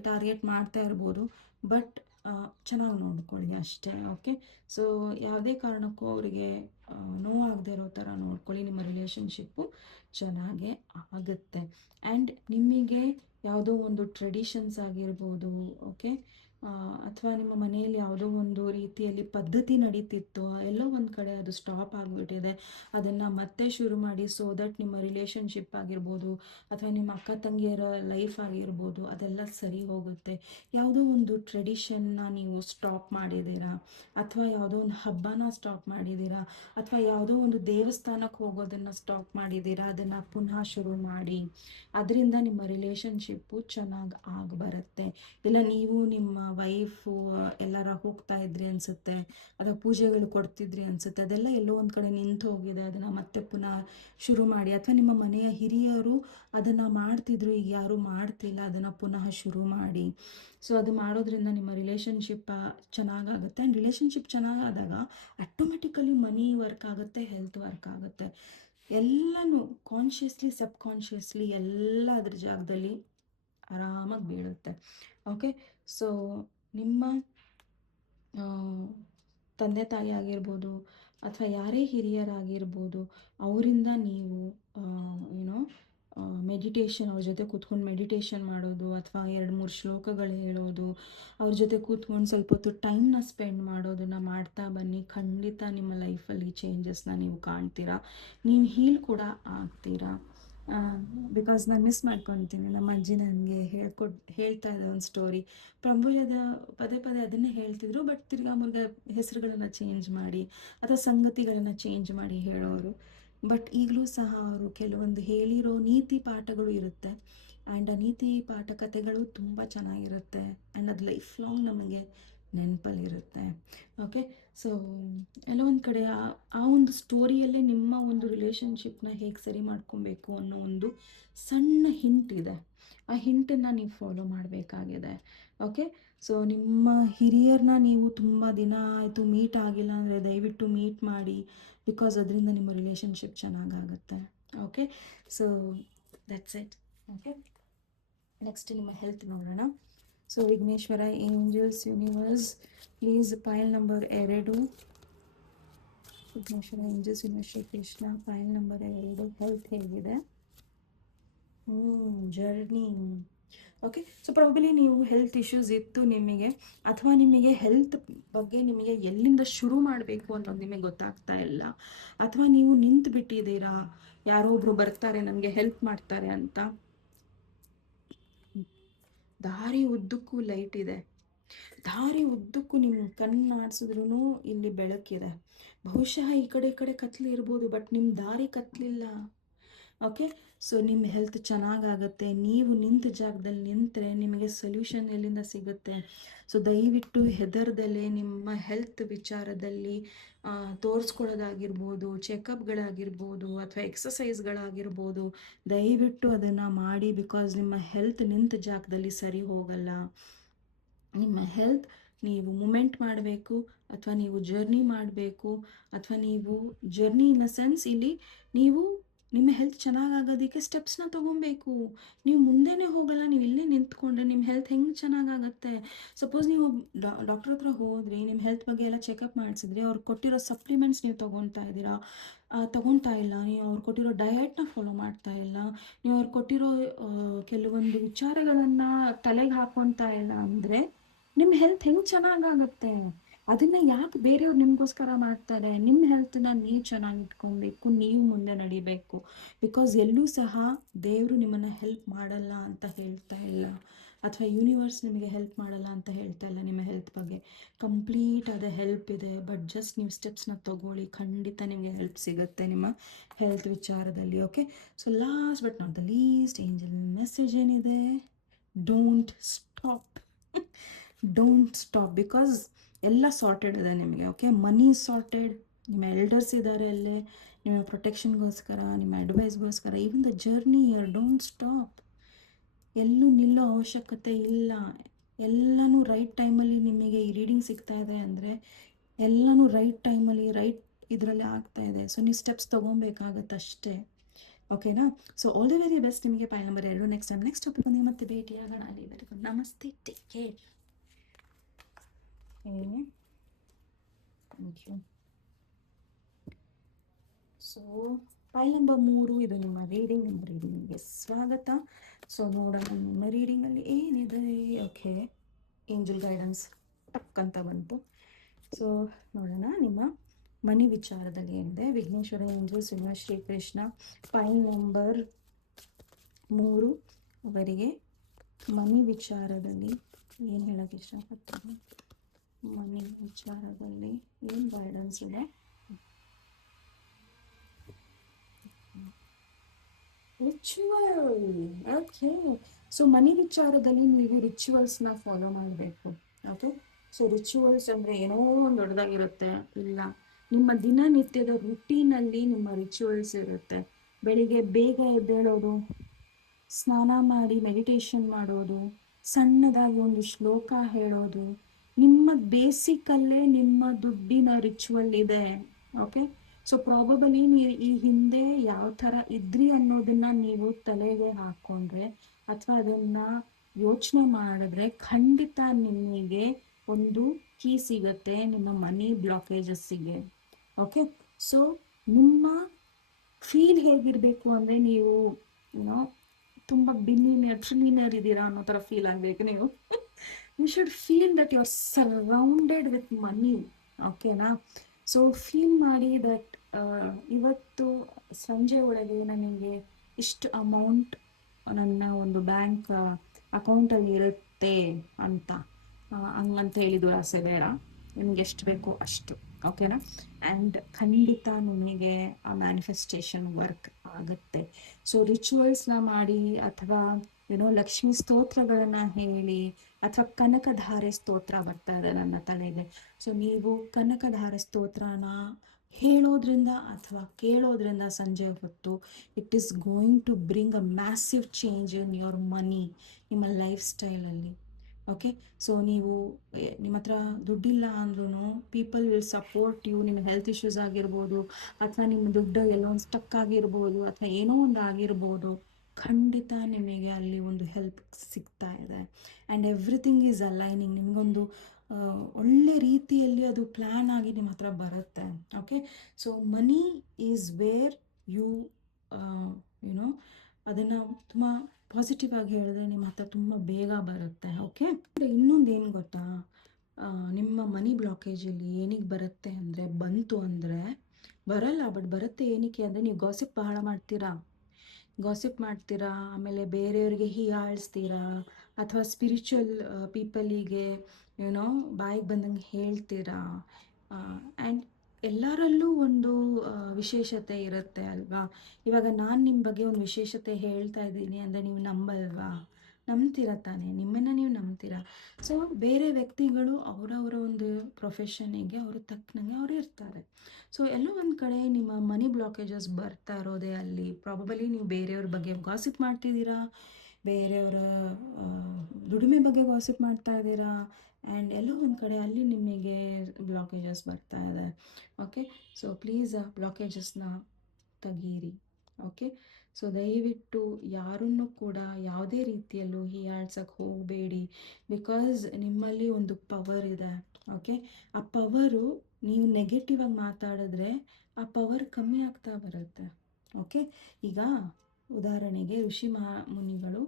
ಟಾರ್ಗೆಟ್ ಮಾಡ್ತಾ ಇರ್ಬೋದು. ಬಟ್ ಚೆನ್ನಾಗಿ ನೋಡ್ಕೊಳ್ಳಿ ಅಷ್ಟೇ. ಓಕೆ, ಸೊ ಯಾವುದೇ ಕಾರಣಕ್ಕೂ ಅವರಿಗೆ ನೋವಾಗದೇ ಇರೋ ಥರ ನೋಡ್ಕೊಳ್ಳಿ. ನಿಮ್ಮ ರಿಲೇಷನ್ಶಿಪ್ಪು ಚೆನ್ನಾಗೇ ಆಗುತ್ತೆ. ಆ್ಯಂಡ್ ನಿಮಗೆ ಯಾವುದೋ ಒಂದು ಟ್ರೆಡಿಷನ್ಸ್ ಆಗಿರ್ಬೋದು, ಓಕೆ, ಅಥವಾ ನಿಮ್ಮ ಮನೆಯಲ್ಲಿ ಯಾವುದೋ ಒಂದು ರೀತಿಯಲ್ಲಿ ಪದ್ಧತಿ ನಡೀತಿತ್ತು, ಎಲ್ಲೋ ಒಂದು ಕಡೆ ಅದು ಸ್ಟಾಪ್ ಆಗಿಬಿಟ್ಟಿದೆ. ಅದನ್ನು ಮತ್ತೆ ಶುರು ಮಾಡಿ, ಸೊ ದಟ್ ನಿಮ್ಮ ರಿಲೇಷನ್ಶಿಪ್ ಆಗಿರ್ಬೋದು ಅಥವಾ ನಿಮ್ಮ ಅಕ್ಕ ತಂಗಿಯರ ಲೈಫ್ ಆಗಿರ್ಬೋದು ಅದೆಲ್ಲ ಸರಿ ಹೋಗುತ್ತೆ. ಯಾವುದೋ ಒಂದು ಟ್ರೆಡಿಷನ್ನ ನೀವು ಸ್ಟಾಪ್ ಮಾಡಿದ್ದೀರಾ, ಅಥವಾ ಯಾವುದೋ ಒಂದು ಹಬ್ಬನ ಸ್ಟಾಪ್ ಮಾಡಿದ್ದೀರಾ, ಅಥವಾ ಯಾವುದೋ ಒಂದು ದೇವಸ್ಥಾನಕ್ಕೆ ಹೋಗೋದನ್ನು ಸ್ಟಾಪ್ ಮಾಡಿದ್ದೀರಾ, ಅದನ್ನು ಪುನಃ ಶುರು ಮಾಡಿ. ಅದರಿಂದ ನಿಮ್ಮ ರಿಲೇಷನ್ಶಿಪ್ಪು ಚೆನ್ನಾಗಿ ಬರುತ್ತೆ. ಇಲ್ಲ ನೀವು ನಿಮ್ಮ ವೈಫು ಎಲ್ಲಾರ ಹೋಗ್ತಾ ಇದ್ರಿ ಅನಿಸುತ್ತೆ, ಅಥವಾ ಪೂಜೆಗಳು ಕೊಡ್ತಿದ್ರಿ ಅನಿಸುತ್ತೆ, ಅದೆಲ್ಲ ಎಲ್ಲೋ ಒಂದು ಕಡೆ ನಿಂತು ಹೋಗಿದೆ, ಅದನ್ನು ಮತ್ತೆ ಪುನಃ ಶುರು ಮಾಡಿ. ಅಥವಾ ನಿಮ್ಮ ಮನೆಯ ಹಿರಿಯರು ಅದನ್ನು ಮಾಡ್ತಿದ್ರು, ಈಗ ಯಾರೂ ಮಾಡ್ತಿಲ್ಲ, ಅದನ್ನು ಪುನಃ ಶುರು ಮಾಡಿ. ಸೊ ಅದು ಮಾಡೋದ್ರಿಂದ ನಿಮ್ಮ ರಿಲೇಷನ್ಶಿಪ್ ಚೆನ್ನಾಗಾಗುತ್ತೆ. ಆ್ಯಂಡ್ ರಿಲೇಷನ್ಶಿಪ್ ಚೆನ್ನಾಗಾದಾಗ ಆಟೋಮೆಟಿಕಲಿ ಮನಿ ವರ್ಕ್ ಆಗುತ್ತೆ, ಹೆಲ್ತ್ ವರ್ಕ್ ಆಗುತ್ತೆ. ಎಲ್ಲನೂ ಕಾನ್ಷಿಯಸ್ಲಿ ಸಬ್ ಕಾನ್ಷಿಯಸ್ಲಿ ಎಲ್ಲ ಅದ್ರ ಜಾಗದಲ್ಲಿ ಆರಾಮಾಗಿ ಬೀಳುತ್ತೆ. ಓಕೆ, ಸೊ ನಿಮ್ಮ ತಂದೆ ತಾಯಿ ಆಗಿರ್ಬೋದು ಅಥವಾ ಯಾರೇ ಹಿರಿಯರಾಗಿರ್ಬೋದು, ಅವರಿಂದ ನೀವು ಏನೋ ಮೆಡಿಟೇಷನ್, ಅವ್ರ ಜೊತೆ ಕೂತ್ಕೊಂಡು ಮೆಡಿಟೇಷನ್ ಮಾಡೋದು, ಅಥವಾ 2-3 ಶ್ಲೋಕಗಳು ಹೇಳೋದು, ಅವ್ರ ಜೊತೆ ಕೂತ್ಕೊಂಡು ಸ್ವಲ್ಪ ಹೊತ್ತು ಟೈಮ್ನ ಸ್ಪೆಂಡ್ ಮಾಡೋದನ್ನು ಮಾಡ್ತಾ ಬನ್ನಿ. ಖಂಡಿತ ನಿಮ್ಮ ಲೈಫಲ್ಲಿ ಚೇಂಜಸ್ನ ನೀವು ಕಾಣ್ತೀರಾ, ನೀವು ಹೀಲ್ ಕೂಡ ಆಗ್ತೀರಾ. ಬಿಕಾಸ್ ನಾನು ಮಿಸ್ ಮಾಡ್ಕೊತೀನಿ, ನಮ್ಮ ಅಜ್ಜಿ ನನಗೆ ಹೇಳ್ತಾ ಇದ್ದ ಒಂದು ಸ್ಟೋರಿ. ಪ್ರಭುಯದ ಪದೇ ಪದೇ ಅದನ್ನೇ ಹೇಳ್ತಿದ್ರು, ಬಟ್ ತಿರ್ಗಾ ಮುರ್ಗ ಹೆಸರುಗಳನ್ನು ಚೇಂಜ್ ಮಾಡಿ ಅಥವಾ ಸಂಗತಿಗಳನ್ನು ಚೇಂಜ್ ಮಾಡಿ ಹೇಳೋರು. ಬಟ್ ಈಗಲೂ ಸಹ ಅವರು ಕೆಲವೊಂದು ಹೇಳಿರೋ ನೀತಿ ಪಾಠಗಳು ಇರುತ್ತೆ, ಆ್ಯಂಡ್ ಆ ನೀತಿ ಪಾಠ ಕಥೆಗಳು ತುಂಬ ಚೆನ್ನಾಗಿರುತ್ತೆ, ಆ್ಯಂಡ್ ಅದು ಲೈಫ್ ಲಾಂಗ್ ನಮಗೆ ನೆನಪಲ್ಲಿರುತ್ತೆ. ಓಕೆ, ಸೊ ಎಲ್ಲೋ ಒಂದು ಕಡೆ ಆ ಒಂದು ಸ್ಟೋರಿಯಲ್ಲೇ ನಿಮ್ಮ ಒಂದು ರಿಲೇಷನ್ಶಿಪ್ನ ಹೇಗೆ ಸರಿ ಮಾಡ್ಕೊಬೇಕು ಅನ್ನೋ ಒಂದು ಸಣ್ಣ ಹಿಂಟ್ ಇದೆ. ಆ ಹಿಂಟನ್ನು ನೀವು ಫಾಲೋ ಮಾಡಬೇಕಾಗಿದೆ. ಓಕೆ, ಸೊ ನಿಮ್ಮ ಹಿರಿಯರನ್ನ ನೀವು ತುಂಬ ದಿನ ಆಯಿತು ಮೀಟ್ ಆಗಿಲ್ಲ ಅಂದರೆ ದಯವಿಟ್ಟು ಮೀಟ್ ಮಾಡಿ, ಬಿಕಾಸ್ ಅದರಿಂದ ನಿಮ್ಮ ರಿಲೇಷನ್ಶಿಪ್ ಚೆನ್ನಾಗಾಗುತ್ತೆ. Okay, so that's it. Okay, next ನಿಮ್ಮ ಹೆಲ್ತ್ ನೋಡೋಣ. So Vighneshwara, angels, universe, please file number 2. Vighneshwara, angels, universe, Shri Krishna, file number 2, health ಹೇಗಿದೆ? ಜರ್ನಿ. ಓಕೆ, ಸೊ ಪ್ರಾಬಲಿ ನೀವು ಹೆಲ್ತ್ ಇಶ್ಯೂಸ್ ಇತ್ತು ನಿಮಗೆ, ಅಥವಾ ನಿಮಗೆ ಹೆಲ್ತ್ ಬಗ್ಗೆ ನಿಮಗೆ ಎಲ್ಲಿಂದ ಶುರು ಮಾಡಬೇಕು ಅನ್ನೋದು ನಿಮಗೆ ಗೊತ್ತಾಗ್ತಾ ಇಲ್ಲ, ಅಥವಾ ನೀವು ನಿಂತು ಬಿಟ್ಟಿದ್ದೀರಾ, ಯಾರೋ ಒಬ್ರು ಬರ್ತಾರೆ ನನಗೆ ಹೆಲ್ಪ್ ಮಾಡ್ತಾರೆ ಅಂತ. ದಾರಿ ಉದ್ದಕ್ಕೂ ಲೈಟ್ ಇದೆ, ದಾರಿ ಉದ್ದಕ್ಕೂ ನಿಮ್ಮ ಕಣ್ಣು ಆಡಿಸಿದ್ರೂ ಇಲ್ಲಿ ಬೆಳಕಿದೆ. ಬಹುಶಃ ಈ ಕಡೆ ಕತ್ಲು ಇರ್ಬೋದು, ಬಟ್ ನಿಮ್ಮ ದಾರಿ ಕತ್ಲಿಲ್ಲ. ಓಕೆ, ಸೊ ನಿಮ್ಮ ಹೆಲ್ತ್ ಚೆನ್ನಾಗಾಗತ್ತೆ. ನೀವು ನಿಂತ ಜಾಗದಲ್ಲಿ ನಿಂತರೆ ನಿಮಗೆ ಸೊಲ್ಯೂಷನ್ ಎಲ್ಲಿಂದ ಸಿಗುತ್ತೆ. ಸೊ ದಯವಿಟ್ಟು ಹೆದರ್ದಲೆ ನಿಮ್ಮ ಹೆಲ್ತ್ ವಿಚಾರದಲ್ಲಿ ತೋರಿಸ್ಕೊಳ್ಳೋದಾಗಿರ್ಬೋದು, ಚೆಕಪ್ಗಳಾಗಿರ್ಬೋದು, ಅಥವಾ ಎಕ್ಸಸೈಸ್ಗಳಾಗಿರ್ಬೋದು, ದಯವಿಟ್ಟು ಅದನ್ನು ಮಾಡಿ. ಬಿಕಾಸ್ ನಿಮ್ಮ ಹೆಲ್ತ್ ನಿಂತ ಜಾಗದಲ್ಲಿ ಸರಿ ಹೋಗಲ್ಲ. ನಿಮ್ಮ ಹೆಲ್ತ್ ನೀವು ಮೂಮೆಂಟ್ ಮಾಡಬೇಕು, ಅಥವಾ ನೀವು ಜರ್ನಿ ಮಾಡಬೇಕು, ಅಥವಾ ನೀವು ಜರ್ನಿ ಇನ್ ಅ ಸೆನ್ಸ್ ಇಲ್ಲಿ ನೀವು ನಿಮ್ಮ ಹೆಲ್ತ್ ಚೆನ್ನಾಗಾಗೋದಕ್ಕೆ ಸ್ಟೆಪ್ಸ್ನ ತೊಗೊಬೇಕು. ನೀವು ಮುಂದೆನೇ ಹೋಗಲ್ಲ, ನೀವು ಇಲ್ಲೇ ನಿಂತ್ಕೊಂಡ್ರೆ ನಿಮ್ಮ ಹೆಲ್ತ್ ಹೆಂಗೆ ಚೆನ್ನಾಗಾಗತ್ತೆ? ಸಪೋಸ್ ನೀವು ಡಾಕ್ಟರ್ ಹತ್ರ ಹೋದ್ರಿ, ನಿಮ್ಮ ಹೆಲ್ತ್ ಬಗ್ಗೆ ಎಲ್ಲ ಚೆಕಪ್ ಮಾಡಿಸಿದ್ರಿ, ಅವ್ರು ಕೊಟ್ಟಿರೋ ಸಪ್ಲಿಮೆಂಟ್ಸ್ ನೀವು ತೊಗೊತಾ ಇದ್ದೀರಾ, ತೊಗೊತಾ ಇಲ್ಲ, ನೀವು ಅವ್ರು ಕೊಟ್ಟಿರೋ ಡಯಟ್ನ ಫಾಲೋ ಮಾಡ್ತಾ ಇಲ್ಲ, ನೀವು ಅವ್ರು ಕೊಟ್ಟಿರೋ ಕೆಲವೊಂದು ವಿಚಾರಗಳನ್ನು ತಲೆಗೆ ಹಾಕ್ಕೊತಾ ಇಲ್ಲ ಅಂದರೆ ನಿಮ್ಮ ಹೆಲ್ತ್ ಹೆಂಗೆ ಚೆನ್ನಾಗಾಗುತ್ತೆ? ಅದನ್ನು ಯಾಕೆ ಬೇರೆಯವ್ರು ನಿಮಗೋಸ್ಕರ ಮಾಡ್ತಾರೆ? ನಿಮ್ಮ ಹೆಲ್ತನ್ನ ನೀವು ಚೆನ್ನಾಗಿ ಇಟ್ಕೊಬೇಕು, ನೀವು ಮುಂದೆ ನಡಿಬೇಕು. ಬಿಕಾಸ್ ಎಲ್ಲೂ ಸಹ ದೇವರು ನಿಮ್ಮನ್ನು ಹೆಲ್ಪ್ ಮಾಡಲ್ಲ ಅಂತ ಹೇಳ್ತಾ ಇಲ್ಲ, ಅಥವಾ ಯೂನಿವರ್ಸ್ ನಿಮಗೆ ಹೆಲ್ಪ್ ಮಾಡಲ್ಲ ಅಂತ ಹೇಳ್ತಾ ಇಲ್ಲ. ನಿಮ್ಮ ಹೆಲ್ತ್ ಬಗ್ಗೆ ಕಂಪ್ಲೀಟ್ ಆದ ಹೆಲ್ಪ್ ಇದೆ, ಬಟ್ ಜಸ್ಟ್ ನೀವು ಸ್ಟೆಪ್ಸ್ನ ತಗೊಳ್ಳಿ, ಖಂಡಿತ ನಿಮಗೆ ಹೆಲ್ಪ್ ಸಿಗುತ್ತೆ ನಿಮ್ಮ ಹೆಲ್ತ್ ವಿಚಾರದಲ್ಲಿ. Okay, so last but not the least, angel message ಏನಿದೆ? Don't stop. Don't stop, because ಎಲ್ಲ ಸಾರ್ಟೆಡ್ ಇದೆ ನಿಮಗೆ. ಓಕೆ, ಮನಿ ಸಾರ್ಟೆಡ್, ನಿಮ್ಮ ಎಲ್ಡರ್ಸ್ ಇದ್ದಾರೆ ಅಲ್ಲೇ ನಿಮ್ಮ ಪ್ರೊಟೆಕ್ಷನ್ಗೋಸ್ಕರ, ನಿಮ್ಮ ಅಡ್ವೈಸ್ಗೋಸ್ಕರ. Even the journey year, don't stop. ಎಲ್ಲೂ ನಿಲ್ಲೋ ಅವಶ್ಯಕತೆ ಇಲ್ಲ. ಎಲ್ಲನೂ ರೈಟ್ ಟೈಮಲ್ಲಿ ನಿಮಗೆ ಈ ರೀಡಿಂಗ್ ಸಿಗ್ತಾ ಇದೆ ಅಂದರೆ ಎಲ್ಲನೂ ರೈಟ್ ಟೈಮಲ್ಲಿ ರೈಟ್ ಇದರಲ್ಲಿ ಆಗ್ತಾ ಇದೆ. ಸೊ ನೀವು ಸ್ಟೆಪ್ಸ್ ತೊಗೊಬೇಕಾಗತ್ತೆ ಅಷ್ಟೇ. ಓಕೆನಾ? So all the very best ನಿಮಗೆ. ಫೈಲ್ ನಂಬರ್ 2 ನೆಕ್ಸ್ಟ್ ಟಾಪಿಕ್ ಬಂದು ಮತ್ತೆ ಭೇಟಿಯಾಗೋಣ. ಅಲ್ಲಿವರೆಗೂ ನಮಸ್ತೆ, take care. Thank you. So file number 3, ಇದು ನಿಮ್ಮ ರೀಡಿಂಗ್. ನಿಮ್ಮ ರೀಡಿಂಗಿಗೆ ಸ್ವಾಗತ. ಸೊ ನೋಡೋಣ ನಿಮ್ಮ ರೀಡಿಂಗಲ್ಲಿ ಏನಿದೆ. ಓಕೆ, ಏಂಜಲ್ ಗೈಡೆನ್ಸ್ ಟಕ್ ಅಂತ ಬಂತು. ಸೊ ನೋಡೋಣ ನಿಮ್ಮ ಮನಿ ವಿಚಾರದಲ್ಲಿ ಏನಿದೆ. Vighneshwara angels universe Shri Krishna file number 3 ಅವರಿಗೆ ಮನಿ ವಿಚಾರದಲ್ಲಿ ಏನು ಹೇಳೋಕ್ಕೆ ಇಷ್ಟಪಡ್ತೀನಿ, ಮನಿ ವಿಚಾರದಲ್ಲಿ ಏನು ಗೈಡೆನ್ಸ್ ಇದೆ. Ritual, okay. ಸೊ ಮನಿ ವಿಚಾರದಲ್ಲಿ ನೀವು ರಿಚುವಲ್ಸ್ನ ಫಾಲೋ ಮಾಡಬೇಕು. ಓಕೆ, ಸೊ ರಿಚುವಲ್ಸ್ ಅಂದರೆ ಏನೋ ಒಂದು ದೊಡ್ಡದಾಗಿರುತ್ತೆ, ಇಲ್ಲ ನಿಮ್ಮ ದಿನನಿತ್ಯದ ರುಟೀನಲ್ಲಿ ನಿಮ್ಮ ರಿಚುವಲ್ಸ್ ಇರುತ್ತೆ. ಬೆಳಿಗ್ಗೆ ಬೇಗ ಎದ್ದೇಳೋದು, ಸ್ನಾನ ಮಾಡಿ ಮೆಡಿಟೇಷನ್ ಮಾಡೋದು, ಸಣ್ಣದಾಗಿ ಒಂದು ಶ್ಲೋಕ ಹೇಳೋದು, ನಿಮ್ಮ ಬೇಸಿಕಲ್ಲೇ ನಿಮ್ಮ ದುಡ್ಡಿನ ರಿಚುವಲ್ ಇದೆ. ಓಕೆ, ಸೊ ಪ್ರಾಬಬಲಿ ನೀವು ಈ ಹಿಂದೆ ಯಾವ ಥರ ಇದ್ರಿ ಅನ್ನೋದನ್ನ ನೀವು ತಲೆಗೆ ಹಾಕ್ಕೊಂಡ್ರೆ ಅಥವಾ ಅದನ್ನು ಯೋಚನೆ ಮಾಡಿದ್ರೆ ಖಂಡಿತ ನಿಮಗೆ ಒಂದು ಕೀ ಸಿಗುತ್ತೆ ನಿಮ್ಮ ಮನಿ ಬ್ಲಾಕೇಜಸ್ಸಿಗೆ. ಓಕೆ, ಸೊ ನಿಮ್ಮ ಫೀಲ್ ಹೇಗಿರಬೇಕು ಅಂದರೆ ನೀವು ಏನೋ ತುಂಬ ಟ್ರಿಲಿಯನರ್ ಇದ್ದೀರಾ ಅನ್ನೋ ಥರ ಫೀಲ್ ಆಗಬೇಕು ನೀವು. You should feel that you are surrounded with money. ಓಕೆನಾ? ಸೊ ಫೀಲ್ ಮಾಡಿ ದಟ್ ಇವತ್ತು ಸಂಜೆ ಒಳಗೆ ನನಗೆ ಇಷ್ಟು ಅಮೌಂಟ್ ನನ್ನ ಒಂದು ಬ್ಯಾಂಕ್ ಅಕೌಂಟಲ್ಲಿ ಇರುತ್ತೆ ಅಂತ. ಹಂಗಂತ ಹೇಳಿದ್ದು ಆಸೆ ಬೇಡ, ನಿಮ್ಗೆ ಎಷ್ಟು ಬೇಕೋ ಅಷ್ಟು. ಓಕೆನಾ? ಆ್ಯಂಡ್ ಖಂಡಿತ ನಿಮಗೆ ಆ ಮ್ಯಾನಿಫೆಸ್ಟೇಷನ್ ವರ್ಕ್ ಆಗುತ್ತೆ. ಸೊ ರಿಚುವಲ್ಸ್ನ ಮಾಡಿ ಅಥವಾ ಏನೋ ಲಕ್ಷ್ಮಿ ಸ್ತೋತ್ರಗಳನ್ನು ಹೇಳಿ ಅಥವಾ ಕನಕಧಾರೆ ಸ್ತೋತ್ರ ಬರ್ತಾ ಇದೆ ನನ್ನ ತಲೆಗೆ. ಸೊ ನೀವು ಕನಕಧಾರೆ ಸ್ತೋತ್ರನ ಹೇಳೋದ್ರಿಂದ ಅಥವಾ ಕೇಳೋದ್ರಿಂದ ಸಂಜೆ ಹೊತ್ತು it is going to bring a massive change in your money, ನಿಮ್ಮ ಲೈಫ್ ಸ್ಟೈಲಲ್ಲಿ. ಓಕೆ, ಸೊ ನೀವು ನಿಮ್ಮ ಹತ್ರ ದುಡ್ಡಿಲ್ಲ ಅಂದ್ರೂ ಪೀಪಲ್ ವಿಲ್ ಸಪೋರ್ಟ್ ಯು. ನಿಮ್ಮ ಹೆಲ್ತ್ ಇಶ್ಯೂಸ್ ಆಗಿರ್ಬೋದು ಅಥವಾ ನಿಮ್ಮ ದುಡ್ಡು ಎಲ್ಲೋ ಒಂದು ಸ್ಟಕ್ ಆಗಿರ್ಬೋದು ಅಥವಾ ಏನೋ ಒಂದು ಆಗಿರ್ಬೋದು, ಖಂಡಿತ ನಿಮಗೆ ಅಲ್ಲಿ ಒಂದು ಹೆಲ್ಪ್ ಸಿಗ್ತಾ ಇದೆ. And everything is aligning. ನಿಮಗೊಂದು ಒಳ್ಳೆ ರೀತಿಯಲ್ಲಿ ಅದು ಪ್ಲ್ಯಾನ್ ಆಗಿ ನಿಮ್ಮ ಹತ್ರ ಬರುತ್ತೆ. Okay, so money is where you you know ಅದನ್ನು ತುಂಬ ಪಾಸಿಟಿವ್ ಆಗಿ ಹೇಳಿದ್ರೆ ನಿಮ್ಮ ಹತ್ರ ತುಂಬ ಬೇಗ ಬರುತ್ತೆ. ಓಕೆ, ಇನ್ನೊಂದು ಏನು ಗೊತ್ತಾ, ನಿಮ್ಮ ಮನಿ ಬ್ಲಾಕೇಜಲ್ಲಿ ಏನಿಗೆ ಬರುತ್ತೆ ಅಂದರೆ, ಬಂತು ಅಂದರೆ ಬರಲ್ಲ, ಬಟ್ ಬರುತ್ತೆ ಏನಕ್ಕೆ ಅಂದರೆ ನೀವು ಗಾಸಿಪ್ ಬಹಳ ಮಾಡ್ತೀರಾ. ಆಮೇಲೆ ಬೇರೆಯವ್ರಿಗೆ ಹೀಯಾಳಿಸ್ತೀರಾ ಅಥವಾ ಸ್ಪಿರಿಚುವಲ್ ಪೀಪಲಿಗೆ ಏನೋ ಬಾಯಿಗೆ ಬಂದಂಗೆ ಹೇಳ್ತೀರಾ. ಆ್ಯಂಡ್ ಎಲ್ಲರಲ್ಲೂ ಒಂದು ವಿಶೇಷತೆ ಇರುತ್ತೆ ಅಲ್ವಾ. ಇವಾಗ ನಾನು ನಿಮ್ಮ ಬಗ್ಗೆ ಒಂದು ವಿಶೇಷತೆ ಹೇಳ್ತಾ ಇದ್ದೀನಿ ಅಂದರೆ ನೀವು ನಂಬಲ್ವಾ? ನಂಬ್ತೀರ ತಾನೆ, ನಿಮ್ಮನ್ನು ನೀವು ನಂಬ್ತೀರಾ. ಸೊ ಬೇರೆ ವ್ಯಕ್ತಿಗಳು ಅವರವರ ಒಂದು ಪ್ರೊಫೆಷನಿಗೆ ಅವ್ರ ತಕ್ಕನಂಗೆ ಅವ್ರು ಇರ್ತಾರೆ. ಸೊ ಎಲ್ಲೋ ಒಂದು ಕಡೆ ನಿಮ್ಮ ಮನಿ ಬ್ಲಾಕೇಜಸ್ ಬರ್ತಾ ಇರೋದೇ ಅಲ್ಲಿ. ಪ್ರಾಬಬಲಿ ನೀವು ಬೇರೆಯವ್ರ ಬಗ್ಗೆ ಗಾಸಿಪ್ ಮಾಡ್ತಿದ್ದೀರಾ, ಬೇರೆಯವರ ದುಡಿಮೆ ಬಗ್ಗೆ ಗಾಸಿಪ್ ಮಾಡ್ತಾ ಇದ್ದೀರಾ, ಆ್ಯಂಡ್ ಎಲ್ಲೋ ಒಂದು ಕಡೆ ಅಲ್ಲಿ ನಿಮಗೆ ಬ್ಲಾಕೇಜಸ್ ಬರ್ತಾ ಇದೆ. ಓಕೆ, ಸೊ ಪ್ಲೀಸ್ ಆ ಬ್ಲಾಕೇಜಸ್ನ ತೆಗೀರಿ. ಓಕೆ, ಸೊ ದಯವಿಟ್ಟು ಯಾರನ್ನು ಕೂಡ ಯಾವುದೇ ರೀತಿಯಲ್ಲೂ ಹೀಯಾಳ್ಸಕ್ಕೆ ಹೋಗಬೇಡಿ. ಬಿಕಾಸ್ ನಿಮ್ಮಲ್ಲಿ ಒಂದು ಪವರ್ ಇದೆ. ಓಕೆ, ಆ ಪವರು ನೀವು ನೆಗೆಟಿವ್ ಆಗಿ ಮಾತಾಡಿದ್ರೆ ಆ ಪವರ್ ಕಮ್ಮಿ ಆಗ್ತಾ ಬರುತ್ತೆ. ಓಕೆ, ಈಗ ಉದಾಹರಣೆಗೆ ಋಷಿ ಮುನಿಗಳು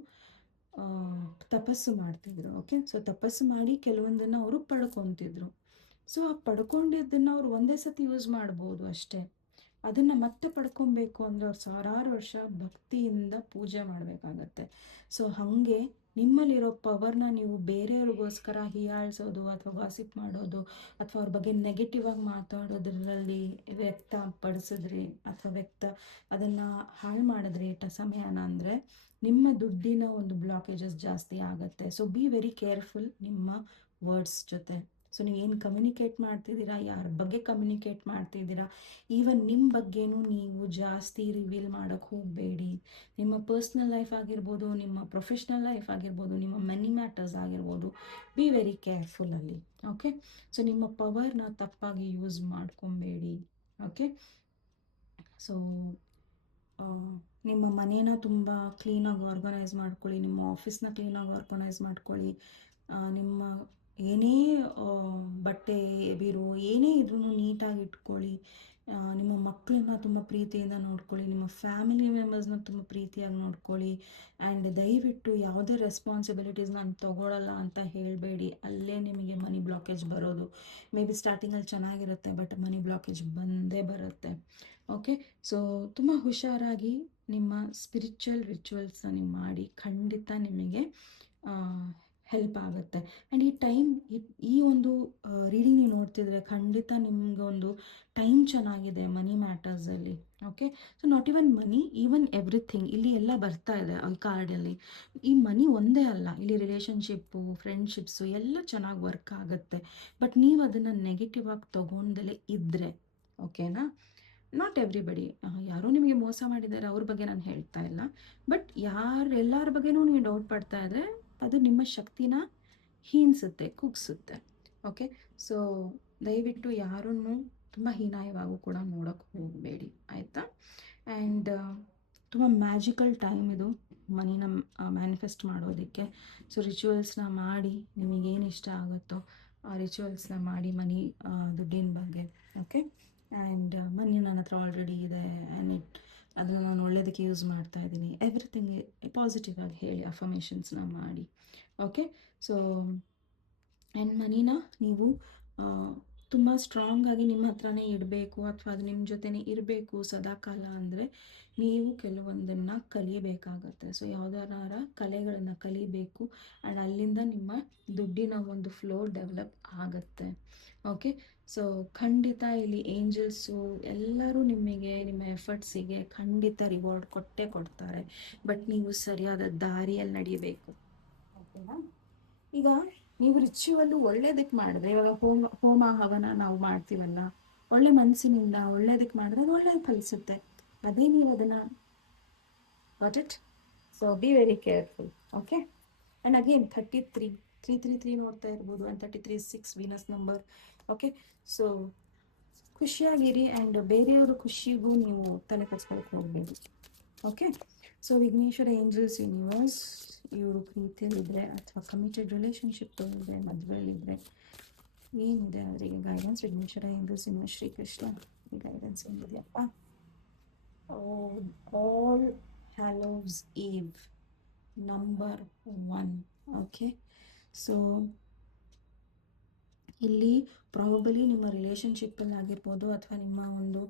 ತಪಸ್ಸು ಮಾಡ್ತಿದ್ರು. ಓಕೆ, ಸೊ ತಪಸ್ಸು ಮಾಡಿ ಕೆಲವೊಂದನ್ನು ಅವರು ಪಡ್ಕೊತಿದ್ರು. ಸೊ ಆ ಪಡ್ಕೊಂಡಿದ್ದನ್ನು ಅವ್ರು ಒಂದೇ ಸತಿ ಯೂಸ್ ಮಾಡ್ಬೋದು ಅಷ್ಟೇ. ಅದನ್ನು ಮತ್ತೆ ಪಡ್ಕೊಬೇಕು ಅಂದರೆ ಅವ್ರು ಸಾವಿರಾರು ವರ್ಷ ಭಕ್ತಿಯಿಂದ ಪೂಜೆ ಮಾಡಬೇಕಾಗತ್ತೆ. ಸೊ ಹಾಗೆ ನಿಮ್ಮಲ್ಲಿರೋ ಪವರ್ನ ನೀವು ಬೇರೆಯವ್ರಿಗೋಸ್ಕರ ಹೀಯಾಳಿಸೋದು ಅಥವಾ ಗಾಸಿಪ್ ಮಾಡೋದು ಅಥವಾ ಅವ್ರ ಬಗ್ಗೆ ನೆಗೆಟಿವ್ ಆಗಿ ಮಾತಾಡೋದ್ರಲ್ಲಿ ವ್ಯಕ್ತಪಡಿಸಿದ್ರಿ ಅಥವಾ ಅದನ್ನು ಹಾಳು ಮಾಡಿದ್ರಿ ಸಮಯನ ಅಂದರೆ ನಿಮ್ಮ ದುಡ್ಡಿನ ಒಂದು ಬ್ಲಾಕೇಜಸ್ ಜಾಸ್ತಿ ಆಗುತ್ತೆ. ಸೊ ಬಿ ವೆರಿ ಕೇರ್ಫುಲ್ ನಿಮ್ಮ ವರ್ಡ್ಸ್ ಜೊತೆ. ಸೊ ನೀವು ಏನು ಕಮ್ಯುನಿಕೇಟ್ ಮಾಡ್ತಿದ್ದೀರಾ, ಯಾರ ಬಗ್ಗೆ ಕಮ್ಯುನಿಕೇಟ್ ಮಾಡ್ತಿದ್ದೀರಾ, ಈವನ್ ನಿಮ್ಮ ಬಗ್ಗೆನೂ ನೀವು ಜಾಸ್ತಿ ರಿವೀಲ್ ಮಾಡೋಕ್ಕೆ ಹೋಗಬೇಡಿ. ನಿಮ್ಮ ಪರ್ಸ್ನಲ್ ಲೈಫ್ ಆಗಿರ್ಬೋದು, ನಿಮ್ಮ ಪ್ರೊಫೆಷ್ನಲ್ ಲೈಫ್ ಆಗಿರ್ಬೋದು, ನಿಮ್ಮ ಮನಿ ಮ್ಯಾಟರ್ಸ್ ಆಗಿರ್ಬೋದು, ಬಿ ವೆರಿ ಕೇರ್ಫುಲ್ ಅಲ್ಲಿ. ಓಕೆ, ಸೊ ನಿಮ್ಮ ಪವರ್ನ ತಪ್ಪಾಗಿ ಯೂಸ್ ಮಾಡ್ಕೊಬೇಡಿ. ಓಕೆ, ಸೊ ನಿಮ್ಮ ಮನೇನ ತುಂಬ ಕ್ಲೀನಾಗಿ ಆರ್ಗನೈಸ್ ಮಾಡ್ಕೊಳ್ಳಿ, ನಿಮ್ಮ ಆಫೀಸ್ನ ಕ್ಲೀನಾಗಿ ಆರ್ಗನೈಸ್ ಮಾಡ್ಕೊಳ್ಳಿ, ನಿಮ್ಮ ಏನೇ ಬಟ್ಟೆ ಬೀರು ಏನೇ ಇದ್ರೂ ನೀಟಾಗಿ ಇಟ್ಕೊಳ್ಳಿ. ನಿಮ್ಮ ಮಕ್ಕಳನ್ನ ತುಂಬ ಪ್ರೀತಿಯಿಂದ ನೋಡ್ಕೊಳ್ಳಿ, ನಿಮ್ಮ ಫ್ಯಾಮಿಲಿ ಮೆಂಬರ್ಸ್ನ ತುಂಬ ಪ್ರೀತಿಯಾಗಿ ನೋಡ್ಕೊಳ್ಳಿ. ಆ್ಯಂಡ್ ದಯವಿಟ್ಟು ಯಾವುದೇ ರೆಸ್ಪಾನ್ಸಿಬಿಲಿಟೀಸ್ ನಾನು ತೊಗೊಳ್ಳಲ್ಲ ಅಂತ ಹೇಳಬೇಡಿ. ಅಲ್ಲೇ ನಿಮಗೆ ಮನಿ ಬ್ಲಾಕೇಜ್ ಬರೋದು. ಮೇ ಬಿ ಸ್ಟಾರ್ಟಿಂಗಲ್ಲಿ ಚೆನ್ನಾಗಿರುತ್ತೆ, ಬಟ್ ಮನಿ ಬ್ಲಾಕೇಜ್ ಬಂದೇ ಬರುತ್ತೆ. ಓಕೆ, ಸೊ ತುಂಬ ಹುಷಾರಾಗಿ ನಿಮ್ಮ ಸ್ಪಿರಿಚುವಲ್ ರಿಚುವಲ್ಸ್ನ ನೀವು ಮಾಡಿ, ಖಂಡಿತ ನಿಮಗೆ ಹೆಲ್ಪ್ ಆಗುತ್ತೆ. ಆ್ಯಂಡ್ ಈ ಟೈಮ್ ಈ ಒಂದು ರೀಡಿಂಗ್ ನೀವು ನೋಡ್ತಿದ್ರೆ ಖಂಡಿತ ನಿಮಗೊಂದು ಟೈಮ್ ಚೆನ್ನಾಗಿದೆ ಮನಿ ಮ್ಯಾಟರ್ಸಲ್ಲಿ. Okay, so not even money, even everything ಇಲ್ಲಿ ಎಲ್ಲ ಬರ್ತಾ ಇದೆ ಈ ಕಾರ್ಡಲ್ಲಿ. ಈ ಮನಿ ಒಂದೇ ಅಲ್ಲ, ಇಲ್ಲಿ ರಿಲೇಷನ್ಶಿಪ್ಪು, ಫ್ರೆಂಡ್ಶಿಪ್ಸು ಎಲ್ಲ ಚೆನ್ನಾಗಿ ವರ್ಕ್ ಆಗುತ್ತೆ. ಬಟ್ ನೀವು ಅದನ್ನು ನೆಗೆಟಿವ್ ಆಗಿ ತೊಗೊಂಡಲೇ ಇದ್ದರೆ, ಓಕೆನಾ, ನಾಟ್ ಎವ್ರಿಬಡಿ, ಯಾರೋ ನಿಮಗೆ ಮೋಸ ಮಾಡಿದ್ದಾರೆ ಅವ್ರ ಬಗ್ಗೆ ನಾನು ಹೇಳ್ತಾ ಇಲ್ಲ. ಬಟ್ ಎಲ್ಲರ ಬಗ್ಗೆನೂ ನೀವು ಡೌಟ್ ಪಡ್ತಾ ಇದ್ದರೆ ಅದು ನಿಮ್ಮ ಶಕ್ತಿನ ಹೀನಿಸುತ್ತೆ, ಕುಗ್ಸುತ್ತೆ. ಓಕೆ, ಸೊ ದಯವಿಟ್ಟು ಯಾರನ್ನು ತುಂಬ ಹೀನಾಯವಾಗೂ ಕೂಡ ನೋಡೋಕ್ಕೆ ಹೋಗಬೇಡಿ, ಆಯಿತಾ. ಆ್ಯಂಡ್ ತುಂಬ ಮ್ಯಾಜಿಕಲ್ ಟೈಮ್ ಇದು ಮನಿನ ಮ್ಯಾನಿಫೆಸ್ಟ್ ಮಾಡೋದಕ್ಕೆ. ಸೊ ರಿಚುವಲ್ಸ್ನ ಮಾಡಿ, ನಿಮಗೇನು ಇಷ್ಟ ಆಗುತ್ತೋ ಆ ರಿಚುವಲ್ಸ್ನ ಮಾಡಿ ಮನಿ, ದುಡ್ಡಿನ ಬಗ್ಗೆ. ಓಕೆ, ಆ್ಯಂಡ್ ಮನಿ ನನ್ನ ಹತ್ರ ಆಲ್ರೆಡಿ ಇದೆ, ಆ್ಯಂಡ್ ಅದನ್ನು ನಾನು ಒಳ್ಳೆಯದಕ್ಕೆ ಯೂಸ್ ಮಾಡ್ತಾ ಇದ್ದೀನಿ. ಎವ್ರಿಥಿಂಗ್ ಪಾಸಿಟಿವ್ ಆಗಿ ಹೇಳಿ, ಅಫರ್ಮೇಷನ್ಸ್ನ ಮಾಡಿ. ಓಕೆ, ಸೊ ಆ್ಯಂಡ್ ಮನಿನ ನೀವು ತುಂಬ ಸ್ಟ್ರಾಂಗಾಗಿ ನಿಮ್ಮ ಹತ್ರನೇ ಇಡಬೇಕು, ಅಥವಾ ಅದು ನಿಮ್ಮ ಜೊತೆನೇ ಇರಬೇಕು ಸದಾಕಾಲ ಅಂದರೆ ನೀವು ಕೆಲವೊಂದನ್ನು ಕಲಿಯಬೇಕಾಗತ್ತೆ. ಸೊ ಯಾವುದಾರ ಕಲೆಗಳನ್ನು ಕಲಿಬೇಕು, ಆ್ಯಂಡ್ ಅಲ್ಲಿಂದ ನಿಮ್ಮ ದುಡ್ಡಿನ ಒಂದು ಫ್ಲೋ ಡೆವಲಪ್ ಆಗುತ್ತೆ. ಓಕೆ, ಸೊ ಖಂಡಿತ ಇಲ್ಲಿ ಏಂಜಲ್ಸು ಎಲ್ಲರೂ ನಿಮಗೆ, ನಿಮ್ಮ ಎಫರ್ಟ್ಸಿಗೆ ಖಂಡಿತ ರಿವಾರ್ಡ್ ಕೊಟ್ಟೇ ಕೊಡ್ತಾರೆ. ಬಟ್ ನೀವು ಸರಿಯಾದ ದಾರಿಯಲ್ಲಿ ನಡೆಯಬೇಕು, ಓಕೆನಾ. ಈಗ ನೀವು ರಿಚುವಲ್ಲು ಒಳ್ಳೇದಕ್ಕೆ ಮಾಡಿದ್ರೆ, ಇವಾಗ ಹೋಮ ಹವನ ನಾವು ಮಾಡ್ತೀವಲ್ಲ, ಒಳ್ಳೆ ಮನಸ್ಸಿನಿಂದ ಒಳ್ಳೇದಕ್ಕೆ ಮಾಡಿದ್ರೆ ಅದು ಒಳ್ಳೇದು ಫಲಿಸುತ್ತೆ. ಅದೇ ನೀವು ಅದನ್ನು got it. So be very careful. Okay, and again 33 ನೋಡ್ತಾ ಇರ್ಬೋದು, and 33 is 6 Venus number. Okay, so ಖುಷಿಯಾಗಿರಿ, ಆ್ಯಂಡ್ ಬೇರೆಯವ್ರ ಖುಷಿಗೂ ನೀವು ತಲೆ ಕೆಡಿಸ್ಕೊಳಕ್ಕೆ ಹೋಗಬೇಡಿ. Okay, so Vighneshwara angels universe, ಇವರು ಪ್ರೀತಿಯಲ್ಲಿದ್ದರೆ ಅಥವಾ ಕಮಿಟೆಡ್ ರಿಲೇಷನ್ಶಿಪ್ ಇದ್ದರೆ, ಮದುವೆಯಲ್ಲಿದ್ದರೆ ಏನಿದೆ ಅವರಿಗೆ guidance? Vighneshwara angels universe, Shrikrishna guidance ಏನಿದೆಯಪ್ಪ? All hallows eve number 1. Okay, so ಇಲ್ಲಿ ಪ್ರಾಬಲಿ ನಿಮ್ಮ ರಿಲೇಷನ್ಶಿಪ್ಪಲ್ಲಿ ಆಗಿರ್ಬೋದು, ಅಥವಾ ನಿಮ್ಮ ಒಂದು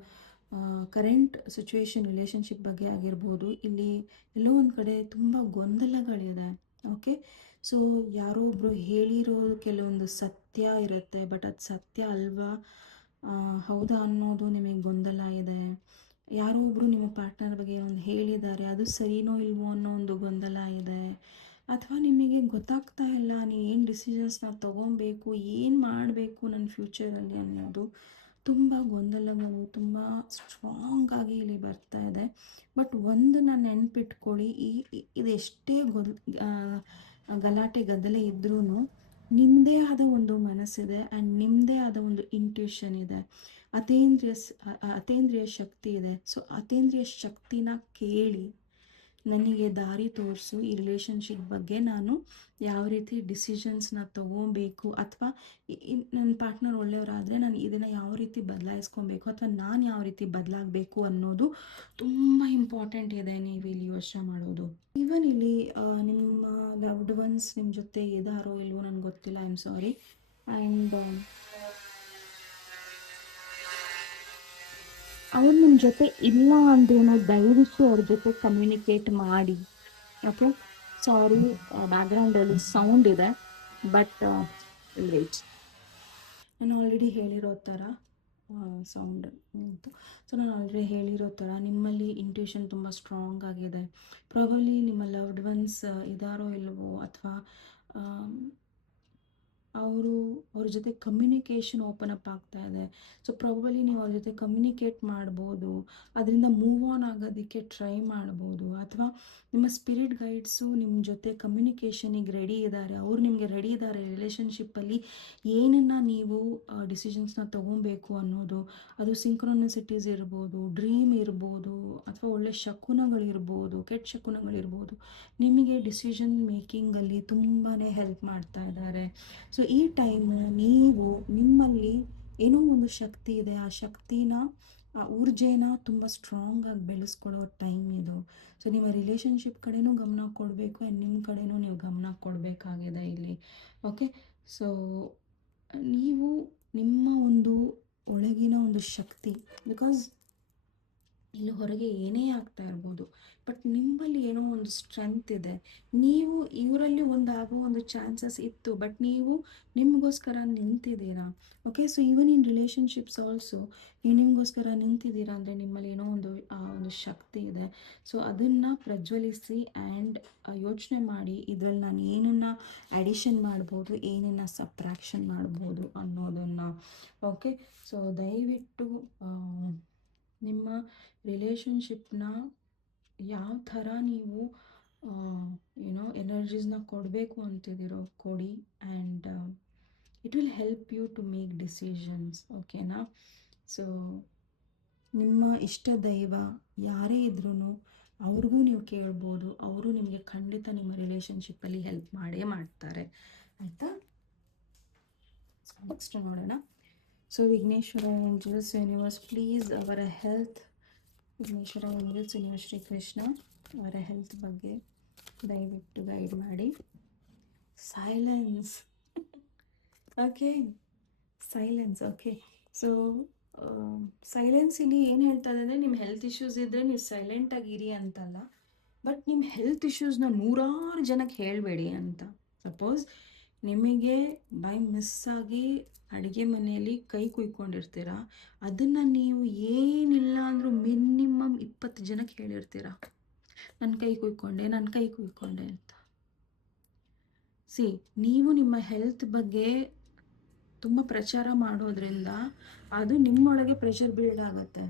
ಕರೆಂಟ್ ಸಿಚುವೇಶನ್ ರಿಲೇಷನ್ಶಿಪ್ ಬಗ್ಗೆ ಆಗಿರ್ಬೋದು, ಇಲ್ಲಿ ಎಲ್ಲೋ ಒಂದು ಕಡೆ ತುಂಬ ಗೊಂದಲಗಳಿದೆ. ಓಕೆ, ಸೊ ಯಾರೋ ಒಬ್ಬರು ಹೇಳಿರೋ ಕೆಲವೊಂದು ಸತ್ಯ ಇರುತ್ತೆ, ಬಟ್ ಅದು ಸತ್ಯ ಅಲ್ವಾ, ಹೌದಾ ಅನ್ನೋದು ನಿಮಗೆ ಗೊಂದಲ ಇದೆ. ಯಾರೋ ಒಬ್ಬರು ನಿಮ್ಮ ಪಾರ್ಟ್ನರ್ ಬಗ್ಗೆ ಒಂದು ಹೇಳಿದ್ದಾರೆ, ಅದು ಸರಿನೋ ಇಲ್ವೋ ಅನ್ನೋ ಒಂದು ಗೊಂದಲ ಇದೆ. ಅಥವಾ ನಿಮಗೆ ಗೊತ್ತಾಗ್ತಾ ಇಲ್ಲ ನೀವು ಏನು ಡಿಸಿಷನ್ಸ್ನ ತೊಗೊಬೇಕು, ಏನು ಮಾಡಬೇಕು ನನ್ನ ಫ್ಯೂಚರಲ್ಲಿ ಅನ್ನೋದು. ತುಂಬ ಗೊಂದಲಗಳು ತುಂಬ ಸ್ಟ್ರಾಂಗಾಗಿ ಇಲ್ಲಿ ಬರ್ತಾ ಇದೆ. ಬಟ್ ಒಂದನ್ನು ನೆನ್ಪಿಟ್ಕೊಳ್ಳಿ, ಇದೆಷ್ಟೇ ಗಲಾಟೆ ಗದ್ದಲೆ ಇದ್ರೂ ನಿಮ್ಮದೇ ಆದ ಒಂದು ಮನಸ್ಸಿದೆ, ಆ್ಯಂಡ್ ನಿಮ್ಮದೇ ಆದ ಒಂದು ಇಂಟ್ಯೂಷನ್ ಇದೆ, ಅತೇಂದ್ರಿಯ ಶಕ್ತಿ ಇದೆ. ಸೊ ಅತೇಂದ್ರಿಯ ಶಕ್ತಿನ ಕೇಳಿ ನನಗೆ ದಾರಿ ತೋರಿಸು, ಈ ರಿಲೇಷನ್ಶಿಪ್ ಬಗ್ಗೆ ನಾನು ಯಾವ ರೀತಿ ಡಿಸಿಷನ್ಸ್ನ ತೊಗೊಬೇಕು, ಅಥವಾ ನನ್ನ ಪಾರ್ಟ್ನರ್ ಒಳ್ಳೆಯವರಾದರೆ ನಾನು ಇದನ್ನು ಯಾವ ರೀತಿ ಬದಲಾಯಿಸ್ಕೊಬೇಕು, ಅಥವಾ ನಾನು ಯಾವ ರೀತಿ ಬದಲಾಗಬೇಕು ಅನ್ನೋದು ತುಂಬ ಇಂಪಾರ್ಟೆಂಟ್ ಇದೆ. ನೀವು ಇಲ್ಲಿ ಯೋಚನೆ ಮಾಡೋದು. ಈವನ್ ಇಲ್ಲಿ ನಿಮ್ಮ ಲವ್ಡ್ ಒನ್ಸ್ ನಿಮ್ಮ ಜೊತೆ ಇದ್ದಾರೋ ಇಲ್ವೋ ನನಗೆ ಗೊತ್ತಿಲ್ಲ, ಐ ಆಮ್ ಸಾರಿ. ಆ್ಯಂಡ್ ಅವ್ರು ನಿಮ್ಮ ಜೊತೆ ಇಲ್ಲ ಅಂದ್ರೂ ದಯವಿಟ್ಟು ಅವ್ರ ಜೊತೆ ಕಮ್ಯುನಿಕೇಟ್ ಮಾಡಿ. ಓಕೆ, ಸಾರಿ ಬ್ಯಾಕ್ಗ್ರೌಂಡಲ್ಲಿ ಸೌಂಡ್ ಇದೆ, ಬಟ್ ವೇಟ್. ನಾನು ಆಲ್ರೆಡಿ ಹೇಳಿರೋ ಥರ ಸೌಂಡ್ ಇತ್ತು. ಸೊ ನಾನು ಆಲ್ರೆಡಿ ಹೇಳಿರೋ ಥರ ನಿಮ್ಮಲ್ಲಿ ಇಂಟ್ಯೂಷನ್ ತುಂಬ ಸ್ಟ್ರಾಂಗ್ ಆಗಿದೆ. ಪ್ರಾಬಬ್ಲಿ ನಿಮ್ಮ ಲವ್ಡ್ ಒನ್ಸ್ ಇದ್ದಾರೋ ಇಲ್ವೋ, ಅಥವಾ ಅವ್ರ ಜೊತೆ ಕಮ್ಯುನಿಕೇಷನ್ ಓಪನ್ ಅಪ್ ಆಗ್ತಾ ಇದೆ. ಸೊ ಪ್ರಾಬಬಲಿ ನೀವು ಅವ್ರ ಜೊತೆ ಕಮ್ಯುನಿಕೇಟ್ ಮಾಡ್ಬೋದು, ಅದರಿಂದ ಮೂವ್ ಆನ್ ಆಗೋದಕ್ಕೆ ಟ್ರೈ ಮಾಡ್ಬೋದು. ಅಥವಾ ನಿಮ್ಮ ಸ್ಪಿರಿಟ್ ಗೈಡ್ಸು ನಿಮ್ಮ ಜೊತೆ ಕಮ್ಯುನಿಕೇಷನಿಗೆ ರೆಡಿ ಇದ್ದಾರೆ, ಅವ್ರು ನಿಮಗೆ ರೆಡಿ ಇದ್ದಾರೆ ರಿಲೇಷನ್ಶಿಪ್ಪಲ್ಲಿ ಏನನ್ನು ನೀವು ಡಿಸಿಷನ್ಸ್ನ ತೊಗೊಬೇಕು ಅನ್ನೋದು. ಅದು ಸಿಂಕ್ರೋನಿಸಿಟೀಸ್ ಇರ್ಬೋದು, ಡ್ರೀಮ್ ಇರ್ಬೋದು, ಅಥವಾ ಒಳ್ಳೆ ಶಕುನಗಳಿರ್ಬೋದು, ಕೆಟ್ಟ ಶಕುನಗಳಿರ್ಬೋದು, ನಿಮಗೆ ಡಿಸಿಷನ್ ಮೇಕಿಂಗಲ್ಲಿ ತುಂಬಾ ಹೆಲ್ಪ್ ಮಾಡ್ತಾ ಇದ್ದಾರೆ. ಸೊ ಈ ಟೈಮು ನೀವು ನಿಮ್ಮಲ್ಲಿ ಏನೋ ಒಂದು ಶಕ್ತಿ ಇದೆ, ಆ ಶಕ್ತಿನ ಆ ಊರ್ಜೆನ ತುಂಬ ಸ್ಟ್ರಾಂಗಾಗಿ ಬೆಳೆಸ್ಕೊಳ್ಳೋ ಟೈಮ್ ಇದು. ಸೊ ನಿಮ್ಮ ರಿಲೇಷನ್ಶಿಪ್ ಕಡೆನೂ ಗಮನ ಕೊಡಬೇಕು ಆ್ಯಂಡ್ ನಿಮ್ಮ ಕಡೆನೂ ನೀವು ಗಮನ ಕೊಡಬೇಕಾಗಿದೆ ಇಲ್ಲಿ. ಓಕೆ. ಸೊ ನೀವು ನಿಮ್ಮ ಒಂದು ಒಳಗಿನ ಒಂದು ಶಕ್ತಿ, ಬಿಕಾಸ್ ಇಲ್ಲಿ ಹೊರಗೆ ಏನೇ ಆಗ್ತಾ ಇರ್ಬೋದು, ಬಟ್ ನಿಮ್ಮಲ್ಲಿ ಏನೋ ಒಂದು ಸ್ಟ್ರೆಂತ್ ಇದೆ. ನೀವು ಇವರಲ್ಲಿ ಒಂದಾಗೋ ಒಂದು ಚಾನ್ಸಸ್ ಇತ್ತು, ಬಟ್ ನೀವು ನಿಮಗೋಸ್ಕರ ನಿಂತಿದ್ದೀರಾ. Okay. So even in relationships also ನೀವು ನಿಮಗೋಸ್ಕರ ನಿಂತಿದ್ದೀರಾ ಅಂದರೆ ನಿಮ್ಮಲ್ಲಿ ಏನೋ ಒಂದು ಆ ಒಂದು ಶಕ್ತಿ ಇದೆ. ಸೊ ಅದನ್ನು ಪ್ರಜ್ವಲಿಸಿ ಆ್ಯಂಡ್ ಯೋಚನೆ ಮಾಡಿ, ಇದರಲ್ಲಿ ನಾನು ಏನನ್ನು ಅಡಿಷನ್ ಮಾಡ್ಬೋದು, ಏನನ್ನು ಸಬ್ಟ್ರಾಕ್ಷನ್ ಮಾಡ್ಬೋದು ಅನ್ನೋದನ್ನು. ಓಕೆ. ಸೊ ದಯವಿಟ್ಟು ನಿಮ್ಮ ರಿಲೇಷನ್ಶಿಪ್ನ ಯಾವ ಥರ ನೀವು ಏನೋ ಎನರ್ಜೀಸ್ನ ಕೊಡಬೇಕು ಅಂತಿದ್ದೀರೋ ಕೊಡಿ, and it will help you to make decisions. ಓಕೆನಾ. ಸೊ ನಿಮ್ಮ ಇಷ್ಟ ದೈವ ಯಾರೇ ಇದ್ರೂ ಅವ್ರಿಗೂ ನೀವು ಕೇಳ್ಬೋದು, ಅವರು ನಿಮಗೆ ಖಂಡಿತ ನಿಮ್ಮ ರಿಲೇಷನ್ಶಿಪ್ಪಲ್ಲಿ ಹೆಲ್ಪ್ ಮಾಡೇ ಮಾಡ್ತಾರೆ. ಆಯಿತಾ. ನೆಕ್ಸ್ಟ್ ನೋಡೋಣ. So Vighneshwara angels universe please ಅವರ health. Vighneshwara angels universe Shri Krishna ಅವರ ಹೆಲ್ತ್ ಬಗ್ಗೆ ದಯವಿಟ್ಟು ಗೈಡ್ ಮಾಡಿ. Silence. Okay. Silence. Okay. So silence ಇಲ್ಲಿ ಏನು ಹೇಳ್ತಾ ಇದೆ ಅಂದರೆ, ನಿಮ್ಮ ಹೆಲ್ತ್ ಇಶ್ಯೂಸ್ ಇದ್ದರೆ ನೀವು ಸೈಲೆಂಟಾಗಿರಿ ಅಂತಲ್ಲ, ಬಟ್ ನಿಮ್ಮ ಹೆಲ್ತ್ ಇಶ್ಯೂಸ್ನ ನೂರಾರು ಜನಕ್ಕೆ ಹೇಳಬೇಡಿ ಅಂತ. ಸಪೋಸ್ ನಿಮಗೆ ಬೈ ಮಿಸ್ಸಾಗಿ ಅಡುಗೆ ಮನೆಯಲ್ಲಿ ಕೈ ಕುಯ್ಕೊಂಡಿರ್ತೀರ, ಅದನ್ನು ನೀವು ಏನಿಲ್ಲ ಅಂದರೂ ಮಿನಿಮಮ್ 20 ಜನಕ್ಕೆ ಹೇಳಿರ್ತೀರ, ನನ್ನ ಕೈ ಕುಯ್ಕೊಂಡೆ ಅಂತ. ನೀವು ನಿಮ್ಮ ಹೆಲ್ತ್ ಬಗ್ಗೆ ತುಂಬ ಪ್ರಚಾರ ಮಾಡೋದ್ರಿಂದ ಅದು ನಿಮ್ಮೊಳಗೆ ಪ್ರೆಷರ್ ಬಿಲ್ಡ್ ಆಗುತ್ತೆ.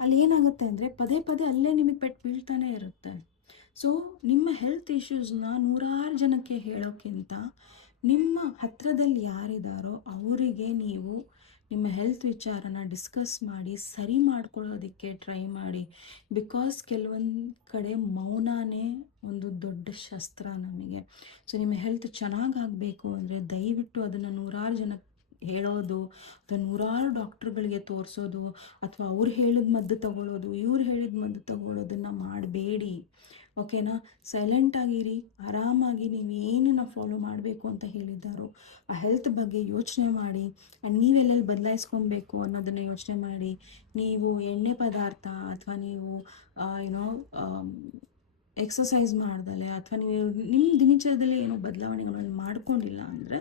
ಅಲ್ಲಿ ಏನಾಗುತ್ತೆ ಅಂದರೆ ಪದೇ ಪದೇ ಅಲ್ಲೇ ನಿಮಗೆ ಪೆಟ್ಟು ಬೀಳ್ತಾನೆ ಇರುತ್ತೆ. ಸೊ ನಿಮ್ಮ ಹೆಲ್ತ್ ಇಶ್ಯೂಸ್ನ ನೂರಾರು ಜನಕ್ಕೆ ಹೇಳೋಕ್ಕಿಂತ ನಿಮ್ಮ ಹತ್ತಿರದಲ್ಲಿ ಯಾರಿದ್ದಾರೋ ಅವರಿಗೆ ನೀವು ನಿಮ್ಮ ಹೆಲ್ತ್ ವಿಚಾರನ ಡಿಸ್ಕಸ್ ಮಾಡಿ ಸರಿ ಮಾಡ್ಕೊಳ್ಳೋದಕ್ಕೆ ಟ್ರೈ ಮಾಡಿ. ಬಿಕಾಸ್ ಕೆಲವೊಂದು ಕಡೆ ಮೌನನೇ ಒಂದು ದೊಡ್ಡ ಶಸ್ತ್ರ ನಮಗೆ. ಸೊ ನಿಮ್ಮ ಹೆಲ್ತ್ ಚೆನ್ನಾಗಾಗಬೇಕು ಅಂದರೆ ದಯವಿಟ್ಟು ಅದನ್ನು ನೂರಾರು ಜನಕ್ಕೆ ಹೇಳೋದು, ಅಥವಾ ನೂರಾರು ಡಾಕ್ಟ್ರುಗಳಿಗೆ ತೋರಿಸೋದು, ಅಥವಾ ಅವ್ರು ಹೇಳಿದ ಮದ್ದು ತಗೊಳ್ಳೋದು, ಇವ್ರು ಹೇಳಿದ ಮದ್ದು ತಗೊಳ್ಳೋದನ್ನು ಮಾಡಬೇಡಿ. ಓಕೆನಾ. ಸೈಲೆಂಟಾಗಿರಿ, ಆರಾಮಾಗಿ ನೀವು ಏನನ್ನು ಫಾಲೋ ಮಾಡಬೇಕು ಅಂತ ಹೇಳಿದ್ದಾರೋ ಆ ಹೆಲ್ತ್ ಬಗ್ಗೆ ಯೋಚನೆ ಮಾಡಿ, ಆ್ಯಂಡ್ ನೀವೆಲ್ಲೆಲ್ಲಿ ಬದಲಾಯಿಸ್ಕೊಬೇಕು ಅನ್ನೋದನ್ನು ಯೋಚನೆ ಮಾಡಿ. ನೀವು ಎಣ್ಣೆ ಪದಾರ್ಥ ಅಥವಾ ನೀವು ಏನೋ ಎಕ್ಸಸೈಸ್ ಮಾಡ್ದಲೆ ಅಥವಾ ನೀವು ನಿಮ್ಮ ದಿನಚರ್ಯದಲ್ಲಿ ಏನೋ ಬದಲಾವಣೆಗಳನ್ನು ಮಾಡ್ಕೊಂಡಿಲ್ಲ ಅಂದರೆ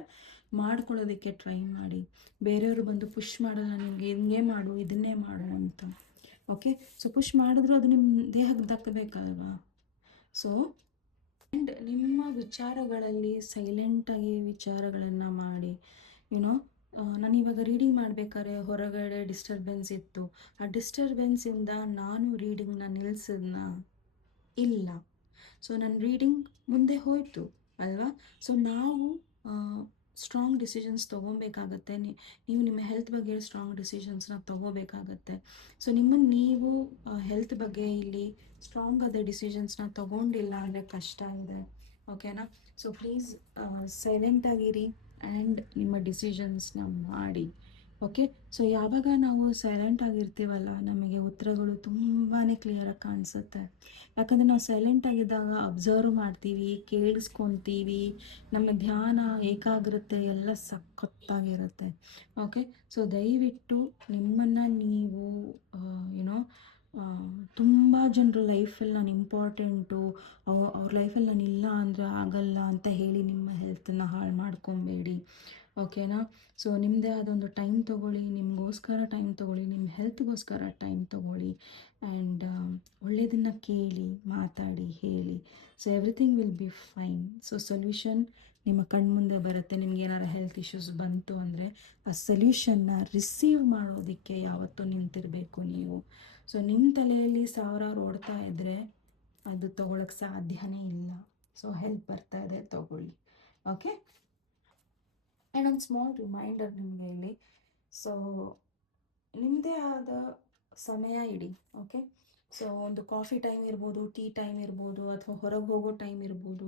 ಮಾಡ್ಕೊಳ್ಳೋದಕ್ಕೆ ಟ್ರೈ ಮಾಡಿ. ಬೇರೆಯವರು ಬಂದು ಪುಷ್ ಮಾಡಲ್ಲ ನಿಮಗೆ, ಹಿಂಗೆ ಮಾಡು ಇದನ್ನೇ ಮಾಡು ಅಂತ. ಓಕೆ. ಸೊ ಪುಷ್ ಮಾಡಿದ್ರು ಅದು ನಿಮ್ಮ ದೇಹಕ್ಕೆ ದಕ್ಕಬೇಕಲ್ವಾ. ಸೊ ಆ್ಯಂಡ್ ನಿಮ್ಮ ವಿಚಾರಗಳಲ್ಲಿ ಸೈಲೆಂಟಾಗಿ ವಿಚಾರಗಳನ್ನು ಮಾಡಿ. ಯುನೋ ನಾನು ಇವಾಗ ರೀಡಿಂಗ್ ಮಾಡಬೇಕಾದ್ರೆ ಹೊರಗಡೆ ಡಿಸ್ಟರ್ಬೆನ್ಸ್ ಇತ್ತು, ಆ ಡಿಸ್ಟರ್ಬೆನ್ಸಿಂದ ನಾನು ರೀಡಿಂಗ್ನ ನಿಲ್ಲಿಸಿದ್ನ ಇಲ್ಲ. ಸೊ ನನ್ನ ರೀಡಿಂಗ್ ಮುಂದೆ ಹೋಯಿತು ಅಲ್ವಾ. ಸೊ ನಾವು ಸ್ಟ್ರಾಂಗ್ ಡಿಸಿಷನ್ಸ್ ತೊಗೊಬೇಕಾಗತ್ತೆ. ನೀವು ನಿಮ್ಮ ಹೆಲ್ತ್ ಬಗ್ಗೆ ಸ್ಟ್ರಾಂಗ್ ಡಿಸಿಷನ್ಸ್ನ ತೊಗೋಬೇಕಾಗತ್ತೆ. ಸೊ ನಿಮ್ಮನ್ನು ನೀವು ಹೆಲ್ತ್ ಬಗ್ಗೆ ಇಲ್ಲಿ ಸ್ಟ್ರಾಂಗ್ ಆದ ಡಿಸಿಷನ್ಸ್ನ ತೊಗೊಂಡಿಲ್ಲ ಅಂದರೆ ಕಷ್ಟ ಇದೆ. ಓಕೆನಾ. ಸೊ ಪ್ಲೀಸ್ ಸೈಲೆಂಟಾಗಿರಿ ಆ್ಯಂಡ್ ನಿಮ್ಮ ಡಿಸಿಷನ್ಸ್ನ ಮಾಡಿ. ಓಕೆ. ಸೊ ಯಾವಾಗ ನಾವು ಸೈಲೆಂಟ್ ಆಗಿರ್ತೀವಲ್ಲ ನಮಗೆ ಉತ್ತರಗಳು ತುಂಬಾ ಕ್ಲಿಯರಾಗಿ ಕಾಣಿಸುತ್ತೆ. ಯಾಕಂದರೆ ನಾವು ಸೈಲೆಂಟ್ ಆಗಿದ್ದಾಗ ಅಬ್ಸರ್ವ್ ಮಾಡ್ತೀವಿ, ಕೇಳಿಸ್ಕೊತೀವಿ, ನಮ್ಮ ಧ್ಯಾನ ಏಕಾಗ್ರತೆ ಎಲ್ಲ ಸಖತ್ತಾಗಿರುತ್ತೆ. ಓಕೆ. ಸೊ ದಯವಿಟ್ಟು ನಿಮ್ಮನ್ನು ನೀವು ಏನೋ ತುಂಬ ಜನರ ಲೈಫಲ್ಲಿ ನಾನು ಇಂಪಾರ್ಟೆಂಟು, ಅವ್ರ ಲೈಫಲ್ಲಿ ನಾನು ಇಲ್ಲ ಅಂದರೆ ಆಗಲ್ಲ ಅಂತ ಹೇಳಿ ನಿಮ್ಮ ಹೆಲ್ತನ್ನು ಹಾಳು ಮಾಡ್ಕೊಬೇಡಿ. ಓಕೆನಾ. ಸೊ ನಿಮ್ಮದೇ ಆದ ಒಂದು ಟೈಮ್ ತೊಗೊಳ್ಳಿ, ನಿಮಗೋಸ್ಕರ ಟೈಮ್ ತೊಗೊಳ್ಳಿ, ನಿಮ್ಮ ಹೆಲ್ತ್ಗೋಸ್ಕರ ಟೈಮ್ ತೊಗೊಳ್ಳಿ, ಆ್ಯಂಡ್ ಒಳ್ಳೆಯದನ್ನು ಕೇಳಿ, ಮಾತಾಡಿ, ಹೇಳಿ. So everything will be fine. So solution ನಿಮ್ಮ ಕಣ್ಮುಂದೆ ಬರುತ್ತೆ. ನಿಮ್ಗೆ ಏನಾರು ಹೆಲ್ತ್ ಇಶ್ಯೂಸ್ ಬಂತು ಅಂದರೆ ಆ ಸೊಲ್ಯೂಷನ್ನ ರಿಸೀವ್ ಮಾಡೋದಕ್ಕೆ ಯಾವತ್ತೂ ನಿಂತಿರಬೇಕು ನೀವು. ಸೊ ನಿಮ್ಮ ತಲೆಯಲ್ಲಿ ಸಾವಿರಾರು ಓಡ್ತಾ ಇದ್ದರೆ ಅದು ತೊಗೊಳಕ್ಕೆ ಸಾಧ್ಯನೇ ಇಲ್ಲ. ಸೊ ಹೆಲ್ಪ್ ಬರ್ತಾ ಇದೆ, ತೊಗೊಳ್ಳಿ. ಓಕೆ. ಆ್ಯಂಡ್ ಒಂದು ಸ್ಮಾಲ್ ರಿಮೈಂಡರ್ ನಿಮಗೆ ಇಲ್ಲಿ. ಸೊ ನಿಮ್ಮದೇ ಆದ ಸಮಯ ಇಡಿ. ಓಕೆ. ಸೊ ಒಂದು ಕಾಫಿ ಟೈಮ್ ಇರ್ಬೋದು, ಟೀ ಟೈಮ್ ಇರ್ಬೋದು, ಅಥವಾ ಹೊರಗೆ ಹೋಗೋ ಟೈಮ್ ಇರ್ಬೋದು,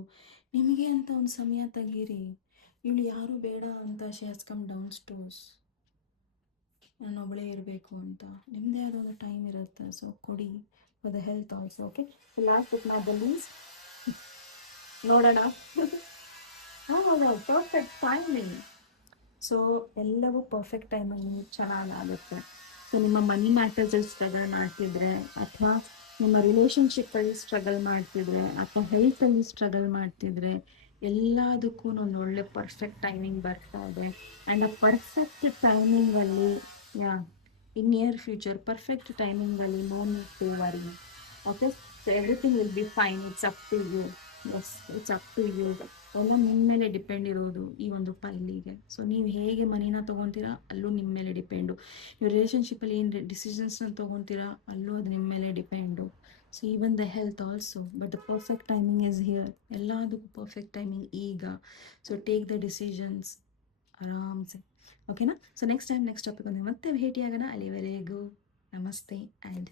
ನಿಮಗೆ ಅಂತ ಒಂದು ಸಮಯ ತೆಗೀರಿ. ಇವಳು ಯಾರೂ ಬೇಡ ಅಂತ she has come down stores. ನಾನು ಒಬ್ಬಳೇ ಇರಬೇಕು ಅಂತ ನಿಮ್ಮದೇ ಆದ ಒಂದು ಟೈಮ್ ಇರುತ್ತೆ. ಸೊ ಕೊಡಿ for the health also. Okay, last but not the list ನೋಡೋಣ. ಹೌದು, ಪರ್ಫೆಕ್ಟ್ ಟೈಮಿಂಗ್. ಸೊ ಎಲ್ಲವೂ ಪರ್ಫೆಕ್ಟ್ ಟೈಮಲ್ಲಿ ಚೆನ್ನಾಗಾಗುತ್ತೆ. ಸೊ ನಿಮ್ಮ ಮನಿ ಮ್ಯಾಟರ್ಸಲ್ಲಿ ಸ್ಟ್ರಗಲ್ ಮಾಡ್ತಿದ್ರೆ, ಅಥವಾ ನಿಮ್ಮ ರಿಲೇಷನ್ಶಿಪ್ಪಲ್ಲಿ ಸ್ಟ್ರಗಲ್ ಮಾಡ್ತಿದ್ರೆ, ಅಥವಾ ಹೆಲ್ತಲ್ಲಿ ಸ್ಟ್ರಗಲ್ ಮಾಡ್ತಿದ್ರೆ, ಎಲ್ಲದಕ್ಕೂ ಒಂದು ಒಳ್ಳೆ ಪರ್ಫೆಕ್ಟ್ ಟೈಮಿಂಗ್ ಬರ್ತಾ ಇದೆ. ಆ್ಯಂಡ್ ಆ ಪರ್ಫೆಕ್ಟ್ ಟೈಮಿಂಗಲ್ಲಿ, yeah, in near future perfect ಟೈಮಿಂಗಲ್ಲಿ no need to worry. Okay, so everything will be fine. It's up to you. Yes, it's up to you. ಎಲ್ಲ ನಿಮ್ಮ ಮೇಲೆ ಡಿಪೆಂಡ್ ಇರೋದು ಈ ಒಂದು ಫೈಲಿಗೆ. ಸೊ ನೀವು ಹೇಗೆ ಮನಿನ ತೊಗೊತೀರಾ ಅಲ್ಲೂ ನಿಮ್ಮ ಮೇಲೆ ಡಿಪೆಂಡು. ನೀವು ರಿಲೇಷನ್ಶಿಪ್ಪಲ್ಲಿ ಏನು ಡಿಸಿಷನ್ಸ್ನ ತೊಗೊತೀರಾ ಅಲ್ಲೂ ಅದು ನಿಮ್ಮ ಮೇಲೆ depend. So even the health also. But the perfect timing is here. ಎಲ್ಲದಕ್ಕೂ ಪರ್ಫೆಕ್ಟ್ ಟೈಮಿಂಗ್ ಈಗ. ಸೊ ಟೇಕ್ ದ ಡಿಸಿಷನ್ಸ್ ಆರಾಮ್ಸೆ. ಓಕೆನಾ? So next time next topic ಒಂದು ಮತ್ತೆ ಭೇಟಿಯಾಗೋಣ. ಅಲ್ಲಿವರೆಗೂ ನಮಸ್ತೆ ಆ್ಯಂಡ್